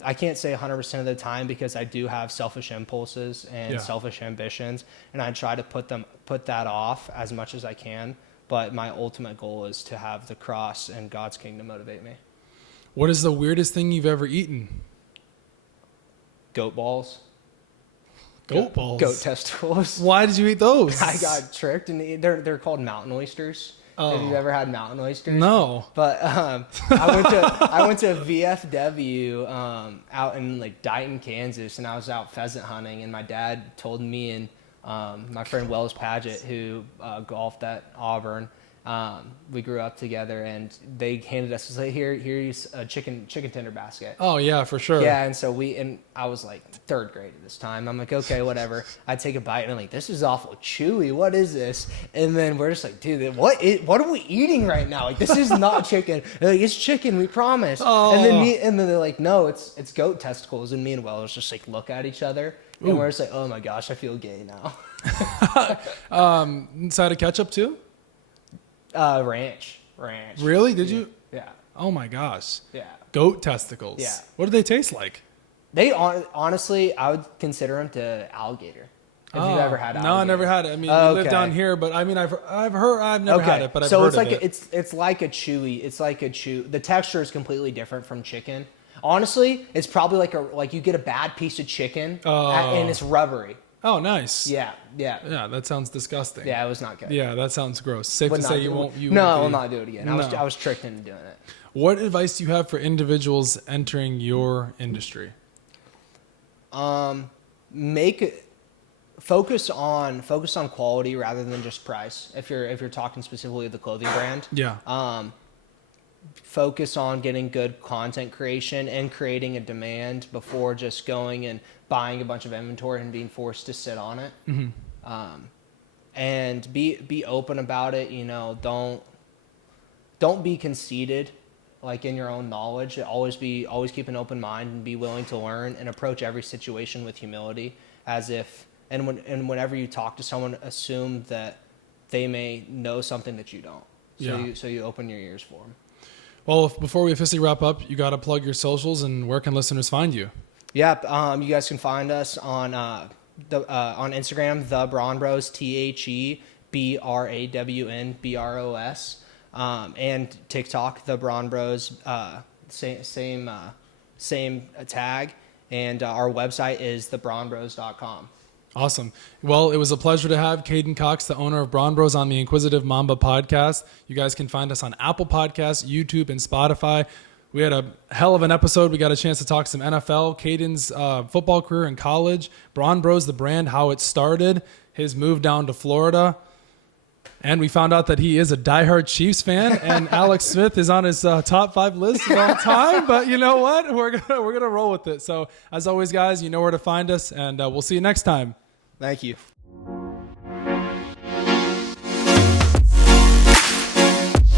I can't say 100% of the time, because I do have selfish impulses and selfish ambitions, and I try to put that off as much as I can. But my ultimate goal is to have the cross and God's kingdom motivate me. What is the weirdest thing you've ever eaten? Goat balls. Goat balls? Goat testicles. Why did you eat those? I got tricked, and they're called mountain oysters. Oh. Have you ever had mountain oysters? No. But I went to a VFW out in Dighton, Kansas, and I was out pheasant hunting, and my dad told me and my friend Wells Paget, who golfed at Auburn, we grew up together, and they handed us, here's a chicken tender basket. Oh yeah, for sure. Yeah, and so I was 3rd grade at this time. I'm okay, whatever. I take a bite, and I'm like, this is awful chewy. What is this? And then we're just dude, what are we eating right now? This is not chicken. They're it's chicken, we promise. Oh. And then they're like, no, it's goat testicles. And me and Wells just look at each other, and Ooh. We're just oh my gosh, I feel gay now. Side of ketchup too? Ranch. Really? Did you? Yeah. Oh my gosh. Yeah. Goat testicles. Yeah. What do they taste like? They honestly, I would consider them to alligator. If you've ever had alligator. No, I never had it. I mean, we live down here, but I mean, I've never had it, but I've heard of it. It's like a chewy. The texture is completely different from chicken. Honestly, it's probably you get a bad piece of chicken and it's rubbery. Oh, nice. Yeah. Yeah, that sounds disgusting. Yeah, it was not good. Yeah, that sounds gross. Safe to say you won't. I'll not do it again. I was tricked into doing it. What advice do you have for individuals entering your industry? focus on quality rather than just price. If you're talking specifically the clothing brand, focus on getting good content creation and creating a demand before just going and buying a bunch of inventory and being forced to sit on it. And be open about it. You know, don't be conceited, like in your own knowledge. Always keep an open mind and be willing to learn and approach every situation with humility, as if and whenever you talk to someone, assume that they may know something that you don't. So you open your ears for them. Well, before we officially wrap up, you got to plug your socials, and where can listeners find you? Yeah, you guys can find us on Instagram, the Brawn Bros, TheBrawnBros, and TikTok, the Brawn Bros, same tag, and our website is thebrawnbros.com. Awesome. Well, it was a pleasure to have Caden Cox, the owner of Brawn Bros, on the Inquisitive Mamba podcast. You guys can find us on Apple Podcasts, YouTube, and Spotify. We had a hell of an episode. We got a chance to talk some NFL, Caden's football career in college, Brawn Bros, the brand, how it started, his move down to Florida. And we found out that he is a diehard Chiefs fan, and Alex Smith is on his top 5 list of all time. But you know what? We're gonna roll with it. So as always, guys, you know where to find us, and we'll see you next time. Thank you.